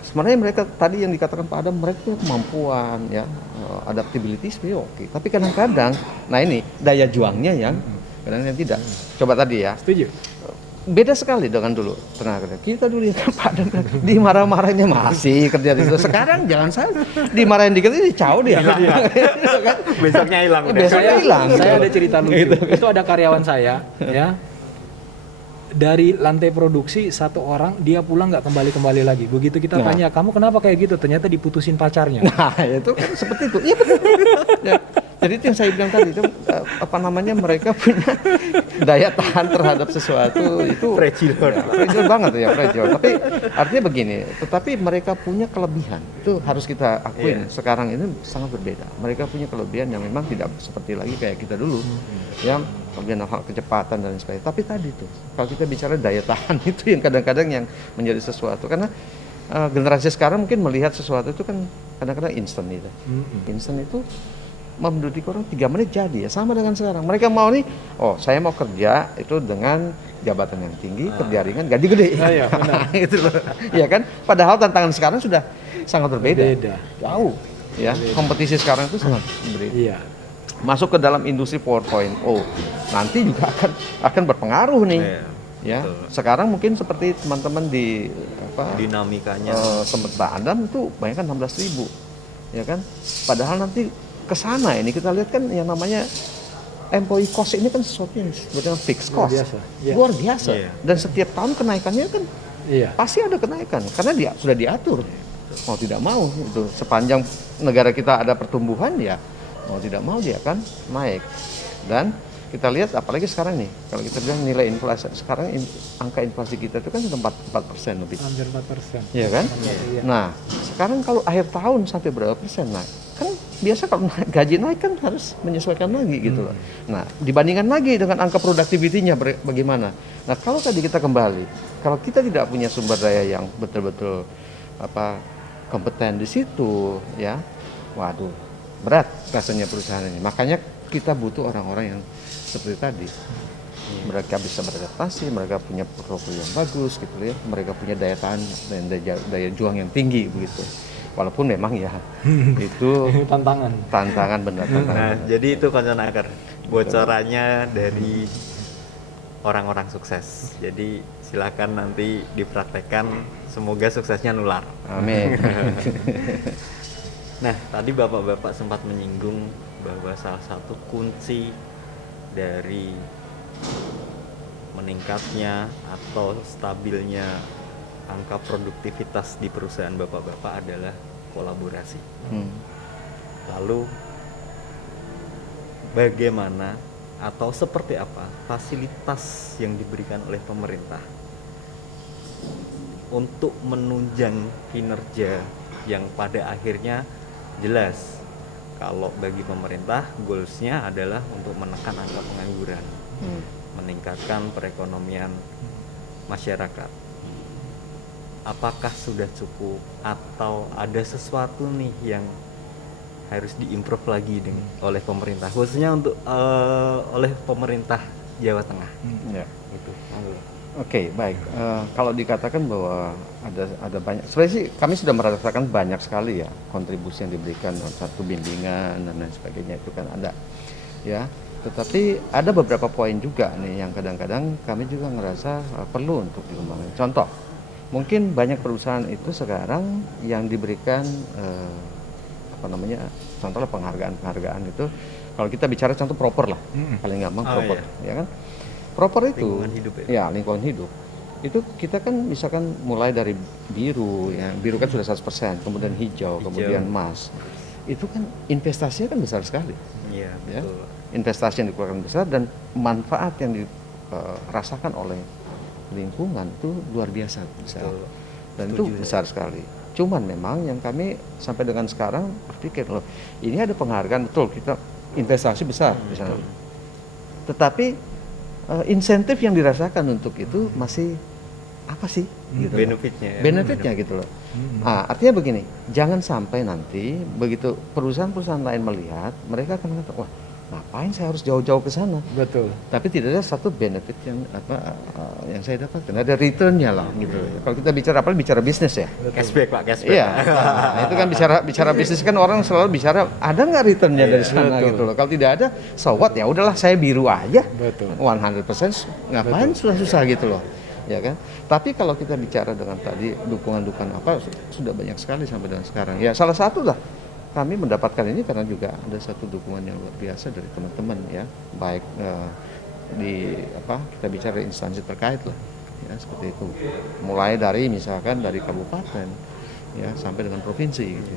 sebenarnya mereka tadi yang dikatakan Pak Adam, mereka punya kemampuan ya, adaptability sebenarnya oke. Tapi kadang-kadang, nah ini daya juangnya yang kadang-kadang tidak. Coba tadi ya. Setuju. Beda sekali dengan dulu tenaga. Kita dulu ya kan Pak Adam dimarah-marahinnya masih kerja di situ. Sekarang jangan saya dimarahin dikit ini jauh dia. Besoknya hilang. Besoknya hilang. Saya ada cerita lucu. Itu ada karyawan saya, ya. Dari lantai produksi satu orang dia pulang nggak kembali lagi. Begitu kita tanya, kamu kenapa kayak gitu? Ternyata diputusin pacarnya. Nah itu kan seperti itu. Iya betul. Ya. Jadi itu yang saya bilang tadi itu apa namanya, mereka punya daya tahan terhadap sesuatu itu fragile banget ya, fragile. Tapi artinya begini, tetapi mereka punya kelebihan. Itu harus kita akuin. Sekarang ini sangat berbeda. Mereka punya kelebihan yang memang tidak seperti lagi kayak kita dulu. Ya, kelebihan hal kecepatan dan sebagainya. Tapi tadi tuh kalau kita bicara daya tahan itu yang kadang-kadang yang menjadi sesuatu, karena generasi sekarang mungkin melihat sesuatu itu kan kadang-kadang instan itu. Instan itu menduduki orang 3 menit jadi ya, sama dengan sekarang. Mereka mau nih, oh saya mau kerja itu dengan jabatan yang tinggi, kerja ringan, gaji gede. Iya, benar. Gitu loh. Ya kan? Padahal tantangan sekarang sudah sangat berbeda. Jauh. Ya, kompetisi sekarang itu sangat berbeda. Iya. Masuk ke dalam industri 4.0 nanti juga akan berpengaruh nih. Ya, betul. Sekarang mungkin seperti teman-teman di dinamikanya tempat Pak Adam itu banyak kan 16.000. Ya kan? Padahal nanti ke sana ini kita lihat kan yang namanya employee cost ini kan sesuatu yang sebetulnya fixed cost. Luar biasa. Dan setiap tahun kenaikannya kan pasti ada kenaikan karena sudah diatur. Mau tidak mau itu sepanjang negara kita ada pertumbuhan ya mau tidak mau dia akan naik. Dan kita lihat apalagi sekarang nih, kalau kita bilang nilai inflasi sekarang, angka inflasi kita itu kan sudah 4% lebih. Hampir 4%. Iya kan? Iya. Nah, sekarang kalau akhir tahun sampai berapa persen naik? Kan biasa kalau gaji naik kan harus menyesuaikan lagi gitu loh. Nah, dibandingkan lagi dengan angka produktivitinya bagaimana? Nah, kalau tadi kita kembali, kalau kita tidak punya sumber daya yang betul-betul kompeten di situ, ya, waduh, berat rasanya perusahaan ini. Makanya kita butuh orang-orang yang seperti tadi. Mereka bisa beradaptasi, mereka punya portofolio yang bagus gitu ya, mereka punya daya tahan dan daya juang yang tinggi begitu. Walaupun memang ya itu tantangan benar. Nah, jadi itu Konsenakar bocorannya dari orang-orang sukses. Jadi silakan nanti dipraktekkan, semoga suksesnya nular. Amin. Nah, tadi Bapak-bapak sempat menyinggung bahwa salah satu kunci dari meningkatnya atau stabilnya angka produktivitas di perusahaan Bapak-bapak adalah kolaborasi. Lalu bagaimana atau seperti apa fasilitas yang diberikan oleh pemerintah untuk menunjang kinerja yang pada akhirnya jelas, kalau bagi pemerintah goalsnya adalah untuk menekan angka pengangguran, meningkatkan perekonomian masyarakat. Apakah sudah cukup atau ada sesuatu nih yang harus diimprove lagi oleh pemerintah, khususnya untuk oleh pemerintah Jawa Tengah? Ya. Itu. Oke, baik. Kalau dikatakan bahwa ada banyak, sebenarnya sih kami sudah merasakan banyak sekali ya kontribusi yang diberikan, satu bimbingan dan lain sebagainya itu kan ada, ya. Tetapi ada beberapa poin juga nih yang kadang-kadang kami juga ngerasa perlu untuk dikembangkan. Contoh, mungkin banyak perusahaan itu sekarang yang diberikan apa namanya, contohnya penghargaan itu. Kalau kita bicara contoh proper lah, paling gampang proper, ya kan? Proper itu, Lingkungan hidup ya lingkungan hidup. Itu kita kan misalkan mulai dari biru, ya biru kan sudah 100%, kemudian hijau, kemudian emas. Itu kan investasinya kan besar sekali. Iya, Ya. betul. Investasi yang dikeluarkan besar dan manfaat yang dirasakan oleh lingkungan itu luar biasa besar. Betul. Dan Setuju, itu besar sekali. Cuman memang yang kami sampai dengan sekarang berpikir loh, ini ada penghargaan betul, kita investasi besar di sana. Tetapi insentif yang dirasakan untuk itu masih apa sih? Gitu loh. Benefitnya ya. Benefitnya gitu loh. Nah, artinya begini, jangan sampai nanti begitu perusahaan-perusahaan lain melihat, mereka akan mengatakan, wah ngapain saya harus jauh-jauh ke sana? Betul. Tapi tidak ada satu benefit yang yang saya dapatkan, ada returnnya lah gitu. Kalau kita bicara apa? Bicara bisnis ya. Cashback Pak, cashback. Iya, nah, itu kan bicara bisnis kan orang selalu bicara ada nggak returnnya dari sana betul. gitu loh. Kalau tidak ada, so what, ya udahlah saya biru aja. Betul. 100% ngapain susah-susah gitu loh, ya kan? Tapi kalau kita bicara dengan tadi dukungan-dukungan apa sudah banyak sekali sampai dengan sekarang. Ya salah satu lah kami mendapatkan ini karena juga ada satu dukungan yang luar biasa dari teman-teman ya, baik di apa kita bicara instansi terkait lah. Ya, seperti itu. Mulai dari misalkan dari kabupaten ya sampai dengan provinsi gitu.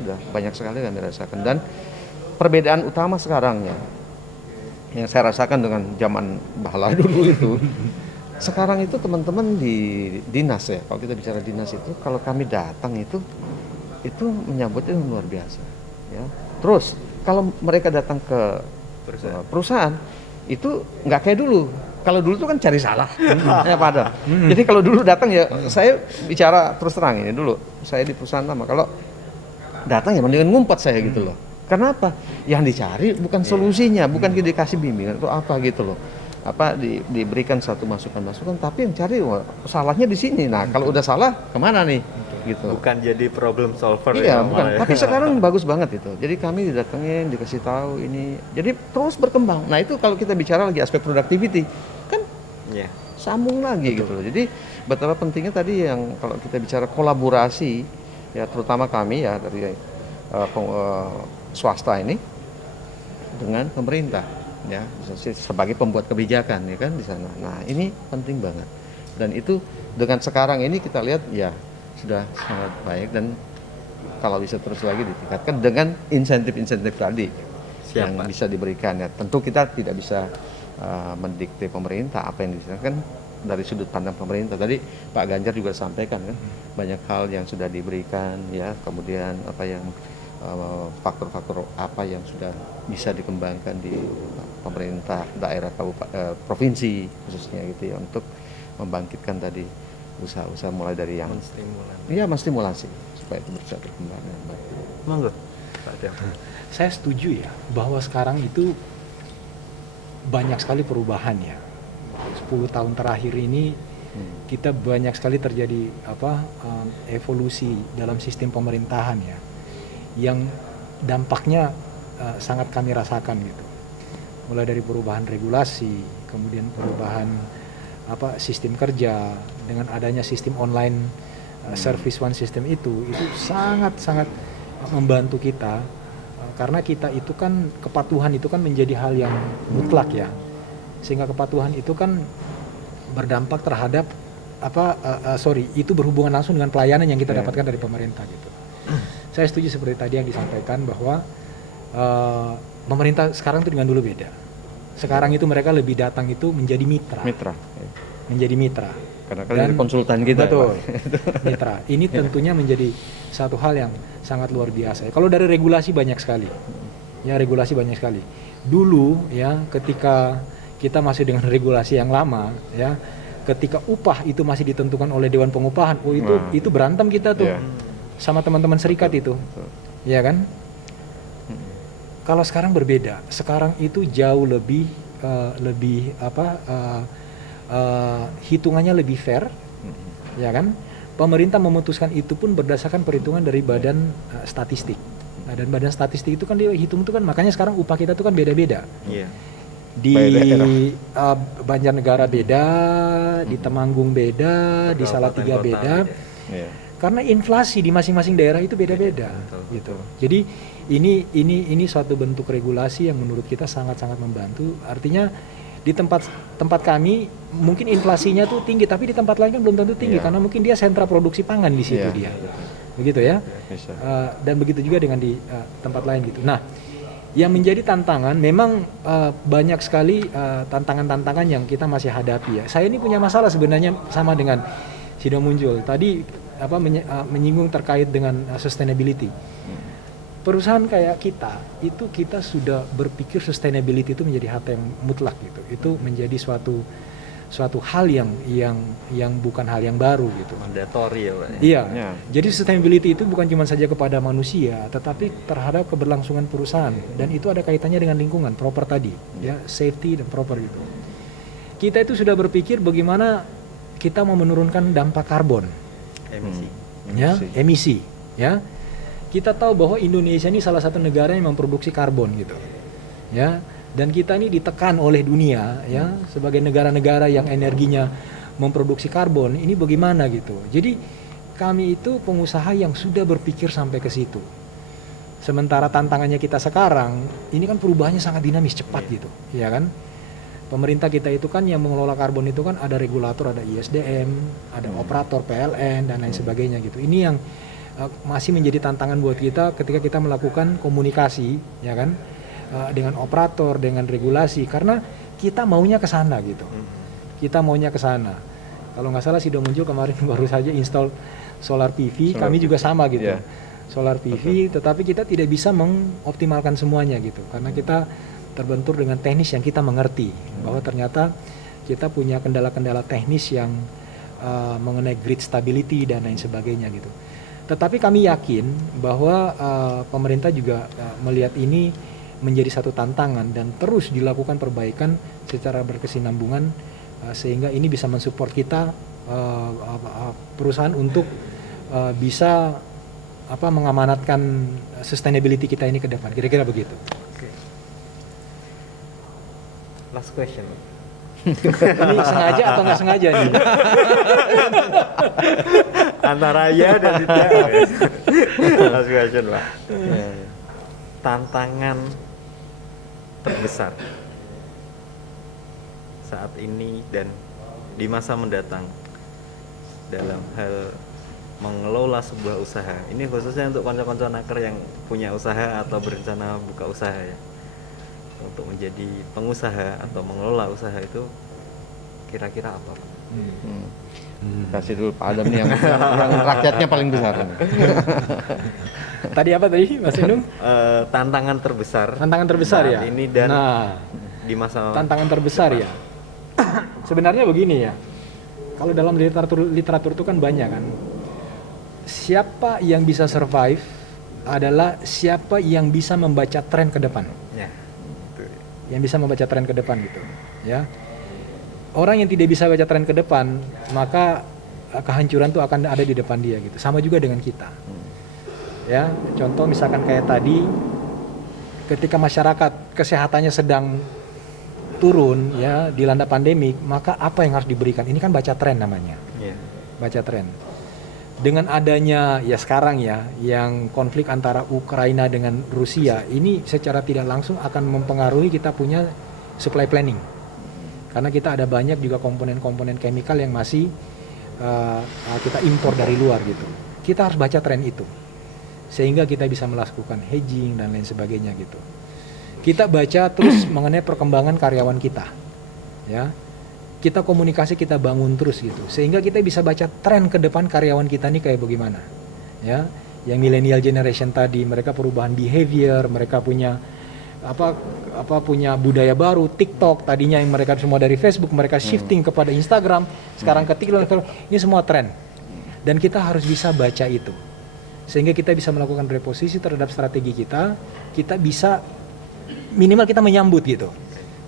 Sudah banyak sekali kami rasakan dan perbedaan utama sekarang ya yang saya rasakan dengan zaman Bahala dulu itu sekarang itu teman-teman di dinas ya, kalau kita bicara dinas itu kalau kami datang itu menyambutnya luar biasa ya. Terus kalau mereka datang ke perusahaan itu nggak kayak dulu. Kalau dulu tuh kan cari salah, ya pada. Jadi kalau dulu datang ya, saya bicara terus terang ini dulu. Saya di perusahaan lama, kalau datang ya mendingan ngumpet saya gitu loh. Karena apa? Yang dicari bukan solusinya, bukan dikasih bimbingan atau apa gitu loh. Apa diberikan satu masukan-masukan, tapi yang cari wah, salahnya di sini. Nah kalau udah salah kemana nih? Gitu. Bukan jadi problem solver Iya, ya. bukan. malah ya. Tapi sekarang bagus banget itu. Jadi kami didatengin, dikasih tahu ini. Jadi terus berkembang. Nah itu kalau kita bicara lagi aspek productivity, kan Iya. sambung lagi gitu loh. Jadi betapa pentingnya tadi yang kalau kita bicara kolaborasi, ya terutama kami ya dari swasta ini dengan pemerintah, ya sebagai pembuat kebijakan ya kan di sana. Nah ini penting banget. Dan itu dengan sekarang ini kita lihat ya sudah sangat baik dan kalau bisa terus lagi ditingkatkan dengan insentif-insentif tadi yang Pak. bisa diberikan ya. Tentu kita tidak bisa mendikte pemerintah apa yang disediakan dari sudut pandang pemerintah. Tadi Pak Ganjar juga sampaikan kan banyak hal yang sudah diberikan ya, kemudian apa yang faktor-faktor apa yang sudah bisa dikembangkan di pemerintah daerah provinsi khususnya gitu ya untuk membangkitkan tadi usaha-usaha mulai dari yang menstimulasi supaya itu bisa berkembang dengan baik. Monggo, Pak Adam. Saya setuju ya bahwa sekarang itu banyak sekali perubahan ya. 10 tahun terakhir ini kita banyak sekali terjadi evolusi dalam sistem pemerintahan ya, yang dampaknya sangat kami rasakan gitu. Mulai dari perubahan regulasi, kemudian perubahan sistem kerja dengan adanya sistem online service one system itu sangat membantu kita karena kita itu kan kepatuhan itu kan menjadi hal yang mutlak ya, sehingga kepatuhan itu kan berdampak terhadap itu berhubungan langsung dengan pelayanan yang kita dapatkan dari pemerintah gitu. Saya setuju seperti tadi yang disampaikan bahwa pemerintah sekarang itu dengan dulu beda. Sekarang itu mereka lebih datang itu menjadi mitra. Menjadi mitra. Karena kalian konsultan kita. Betul. Mitra. Ini tentunya menjadi satu hal yang sangat luar biasa. Kalau dari regulasi banyak sekali. Ya, regulasi banyak sekali. Dulu ya ketika kita masih dengan regulasi yang lama ya, ketika upah itu masih ditentukan oleh Dewan Pengupahan, itu berantem kita tuh sama teman-teman serikat itu. Ya kan? Kalau sekarang berbeda. Sekarang itu jauh lebih hitungannya lebih fair, ya kan? Pemerintah memutuskan itu pun berdasarkan perhitungan dari badan statistik. Nah, dan badan statistik itu kan dia hitung itu kan, makanya sekarang upah kita itu kan beda-beda. Iya. Di Banjarnegara beda, di Temanggung beda, di Salatiga Kabupaten beda. kota beda. Iya. Karena inflasi di masing-masing daerah itu beda-beda, gitu. Jadi ini suatu bentuk regulasi yang menurut kita sangat-sangat membantu. Artinya di tempat kami mungkin inflasinya tuh tinggi, tapi di tempat lain kan belum tentu tinggi, karena mungkin dia sentra produksi pangan di situ dia, begitu ya. Dan begitu juga dengan di tempat lain gitu. Nah, yang menjadi tantangan memang banyak sekali tantangan-tantangan yang kita masih hadapi ya. Saya ini punya masalah sebenarnya sama dengan Sido Muncul tadi menyinggung terkait dengan sustainability. Perusahaan kayak kita sudah berpikir sustainability itu menjadi hal yang mutlak gitu. Itu menjadi suatu hal yang bukan hal yang baru gitu. Mandatori ya, Pak. Iya. Ya. Jadi sustainability itu bukan cuma saja kepada manusia, tetapi terhadap keberlangsungan perusahaan, dan itu ada kaitannya dengan lingkungan, proper tadi, ya, safety dan proper gitu. Kita itu sudah berpikir bagaimana kita mau menurunkan dampak karbon, emisi, ya. Kita tahu bahwa Indonesia ini salah satu negara yang memproduksi karbon gitu, ya. Dan kita ini ditekan oleh dunia, ya, sebagai negara-negara yang energinya memproduksi karbon. Ini bagaimana gitu? Jadi kami itu pengusaha yang sudah berpikir sampai ke situ. Sementara tantangannya kita sekarang, ini kan perubahannya sangat dinamis, cepat gitu, ya kan? Pemerintah kita itu kan yang mengelola karbon itu kan ada regulator, ada ISDM, ada operator PLN dan lain sebagainya gitu. Ini yang masih menjadi tantangan buat kita ketika kita melakukan komunikasi, ya kan, dengan operator, dengan regulasi, karena kita maunya ke sana gitu. Kita maunya ke sana. Kalau nggak salah Sido Muncul kemarin baru saja install solar PV, kami juga sama gitu. Yeah. Solar PV, tetapi kita tidak bisa mengoptimalkan semuanya gitu, karena kita terbentur dengan teknis yang kita mengerti bahwa ternyata kita punya kendala-kendala teknis yang mengenai grid stability dan lain sebagainya gitu. Tetapi kami yakin bahwa pemerintah juga melihat ini menjadi satu tantangan dan terus dilakukan perbaikan secara berkesinambungan sehingga ini bisa mensupport kita perusahaan untuk bisa mengamanatkan sustainability kita ini ke depan. Kira-kira begitu. Last question. Ini sengaja atau nggak sengaja nih? Antara ya dan tidak. Last question, Pak. Tantangan terbesar saat ini dan di masa mendatang dalam hal mengelola sebuah usaha. Ini khususnya untuk konco-konco naker yang punya usaha atau berencana buka usaha ya. Untuk menjadi pengusaha atau mengelola usaha itu kira-kira apa, Pak? Kasih dulu Pak Adam nih yang rakyatnya paling besar. Tadi apa tadi, Mas Endung? Tantangan terbesar. Tantangan terbesar ya. Ini dan di masa tantangan terbesar ya. Sebenarnya begini ya. Kalau dalam literatur itu kan banyak kan. Siapa yang bisa survive adalah siapa yang bisa membaca tren ke depan. Ya. Yang bisa membaca tren ke depan gitu, ya. Orang yang tidak bisa baca tren ke depan, maka kehancuran tuh akan ada di depan dia gitu. Sama juga dengan kita. Ya, contoh misalkan kayak tadi ketika masyarakat kesehatannya sedang turun ya, dilanda pandemik, maka apa yang harus diberikan? Ini kan baca tren namanya. Yeah. Baca tren. Dengan adanya ya sekarang ya yang konflik antara Ukraina dengan Rusia, ini secara tidak langsung akan mempengaruhi kita punya supply planning. Karena kita ada banyak juga komponen-komponen chemical yang masih kita impor dari luar gitu. Kita harus baca tren itu. Sehingga kita bisa melakukan hedging dan lain sebagainya gitu. Kita baca terus mengenai perkembangan karyawan kita. Ya. Kita komunikasi, kita bangun terus gitu. Sehingga kita bisa baca tren ke depan karyawan kita nih kayak bagaimana. Ya. Yang millennial generation tadi, mereka perubahan behavior, mereka punya punya budaya baru, TikTok tadinya yang mereka semua dari Facebook, mereka shifting kepada Instagram, sekarang ke TikTok, ini semua tren. Dan kita harus bisa baca itu. Sehingga kita bisa melakukan reposisi terhadap strategi kita bisa minimal kita menyambut gitu.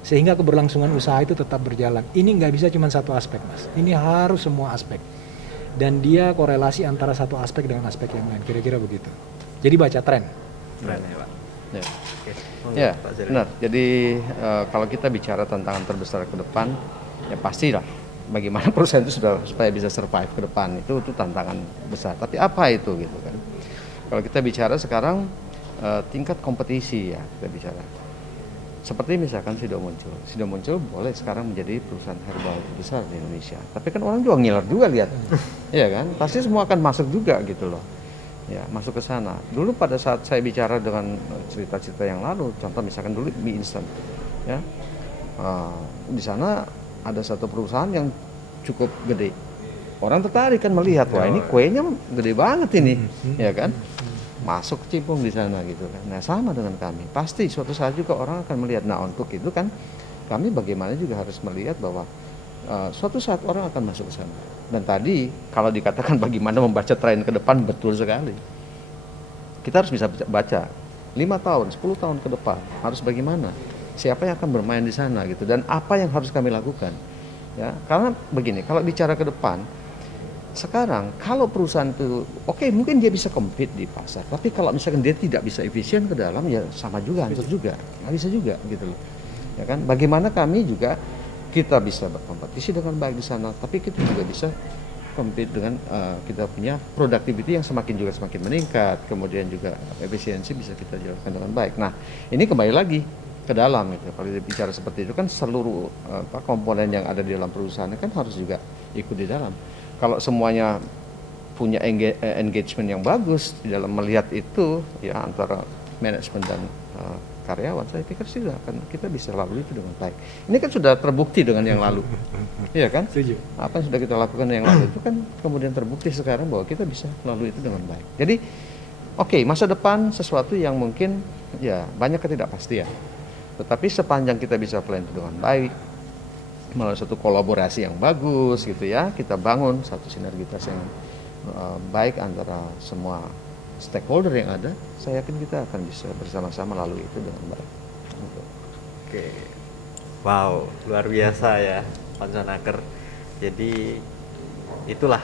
sehingga keberlangsungan usaha itu tetap berjalan. Ini nggak bisa cuma satu aspek, Mas. Ini harus semua aspek. Dan dia korelasi antara satu aspek dengan aspek yang lain, kira-kira begitu. Jadi baca tren. Keren ya Pak. Ya. Oke. Monggo, Ya, Pak Zali. benar. Jadi kalau kita bicara tantangan terbesar ke depan, ya pastilah bagaimana perusahaan itu supaya bisa survive ke depan itu tantangan besar. Tapi apa itu gitu kan? Kalau kita bicara sekarang tingkat kompetisi ya kita bicara. Seperti misalkan Sido muncul boleh sekarang menjadi perusahaan herbal terbesar di Indonesia. Tapi kan orang juga ngiler juga lihat, ya kan? Pasti semua akan masuk juga gitu loh. Ya, masuk ke sana. Dulu pada saat saya bicara dengan cerita-cerita yang lalu, contoh misalkan dulu mie instan, ya, di sana ada satu perusahaan yang cukup gede. Orang tertarik kan melihat, wah ini kuenya gede banget ini, ya kan? Masuk kecimpung di sana gitu kan. Nah sama dengan kami, pasti suatu saat juga orang akan melihat. Nah untuk itu kan kami bagaimana juga harus melihat bahwa suatu saat orang akan masuk ke sana. Dan tadi kalau dikatakan bagaimana membaca tren ke depan, betul sekali. Kita harus bisa baca 5 tahun, 10 tahun ke depan harus bagaimana, siapa yang akan bermain di sana gitu, dan apa yang harus kami lakukan. Ya, karena begini, kalau bicara ke depan, sekarang kalau perusahaan itu oke, mungkin dia bisa compete di pasar, tapi kalau misalkan dia tidak bisa efisien ke dalam, ya sama juga, hancur juga, nggak bisa juga gitu loh. Ya kan, bagaimana kami juga kita bisa berkompetisi dengan baik di sana, tapi kita juga bisa compete dengan kita punya productivity yang semakin meningkat, kemudian juga efisiensi bisa kita jalankan dengan baik. Nah ini kembali lagi ke dalam gitu. Kalau bicara seperti itu kan seluruh komponen yang ada di dalam perusahaan kan harus juga ikut di dalam. Kalau semuanya punya engagement yang bagus di dalam melihat itu, ya antara manajemen dan karyawan, saya pikir sih kita bisa lalui itu dengan baik. Ini kan sudah terbukti dengan yang lalu, iya kan? Setuju. Apa yang sudah kita lakukan yang lalu itu kan kemudian terbukti sekarang bahwa kita bisa lalui itu dengan baik. Jadi, oke, masa depan sesuatu yang mungkin ya banyak ketidakpastian. Tetapi sepanjang kita bisa plan itu dengan baik, melalui satu kolaborasi yang bagus gitu ya, kita bangun satu sinergitas yang baik antara semua stakeholder yang ada, saya yakin kita akan bisa bersama-sama lalui itu dengan baik. Oke. Wow, luar biasa ya Pak Zonaker. Jadi itulah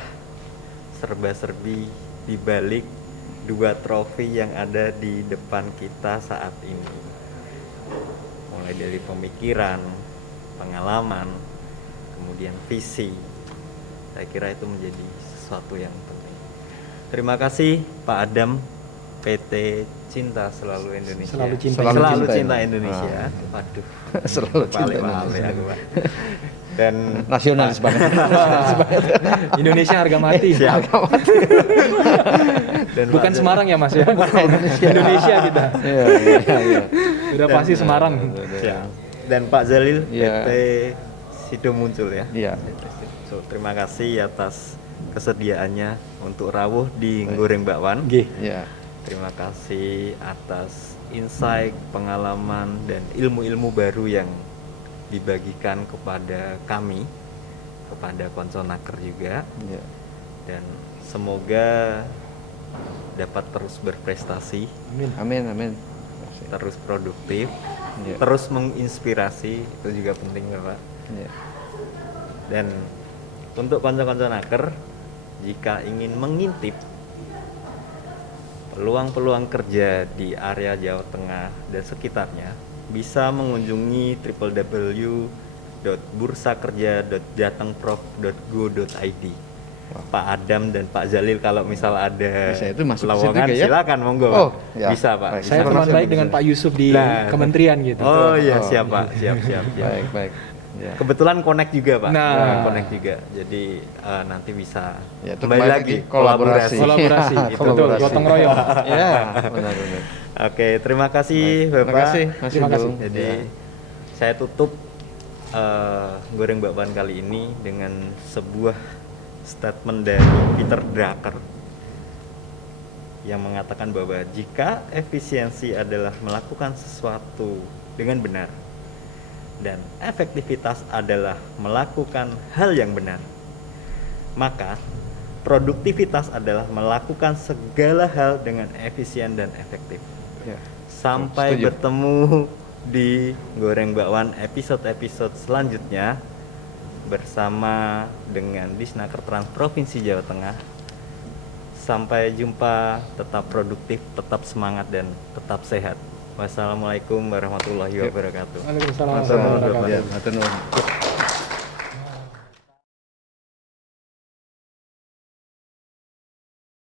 serba-serbi di balik 2 trofi yang ada di depan kita saat ini. Mulai dari pemikiran, pengalaman, kemudian visi. Saya kira itu menjadi sesuatu yang penting. Terima kasih Pak Adam, PT Cinta Selalu Indonesia. Selalu cinta Cinta Indonesia. Waduh. Selalu cinta Indonesia. Aku, Pak. Dan nasionalis banget. Indonesia harga mati. Harga mati. Dan Bukan Semarang ya Mas ya. Indonesia kita. Iya. Udah pasti Semarang. Siap. Dan Pak Zalil, Iya. PT Sido muncul ya. Iya. So, terima kasih atas kesediaannya untuk rawuh di Goreng Bakwan. Iya. Terima kasih atas insight, pengalaman, dan ilmu-ilmu baru yang dibagikan kepada kami, kepada Konsonaker juga. Iya. Dan semoga dapat terus berprestasi, Amin. terus produktif, Iya. terus menginspirasi, itu juga penting ya Pak. Iya. Dan untuk konco-konconaker, jika ingin mengintip peluang-peluang kerja di area Jawa Tengah dan sekitarnya, bisa mengunjungi www.bursakerja.jatengprof.go.id. Pak Adam dan Pak Zalil kalau misal ada Bisa, itu masuk ke situ lowongan juga ya? silakan monggo. Oh, Pak. ya. Bisa Pak. Baik. Bisa. Saya teman Informasi baik yang dengan bisa. Pak Yusuf di Nah, kementerian gitu. Oh iya, Oh. siap Pak, siap. Baik. Ya. Kebetulan connect juga Pak. Nah. Connect juga. Jadi nanti bisa Ya, itu kembali lagi kolaborasi. Kolaborasi. Itu Betul, gotong royong. Ya, benar. Oke, terima kasih Baik, Bapak. terima kasih, Mas Terima kasih. Indung. Jadi saya tutup Goreng Bakwan kali ini dengan sebuah statement dari Peter Drucker yang mengatakan bahwa jika efisiensi adalah melakukan sesuatu dengan benar dan efektivitas adalah melakukan hal yang benar, maka produktivitas adalah melakukan segala hal dengan efisien dan efektif. Ya. Sampai Setuju. bertemu di Goreng Bakwan episode-episode selanjutnya bersama dengan Disnaker Trans Provinsi Jawa Tengah. Sampai jumpa, tetap produktif, tetap semangat, dan tetap sehat. Wassalamualaikum warahmatullahi wabarakatuh. Waalaikumsalam Masa, warahmatullahi wabarakatuh. ya, matur nuwun.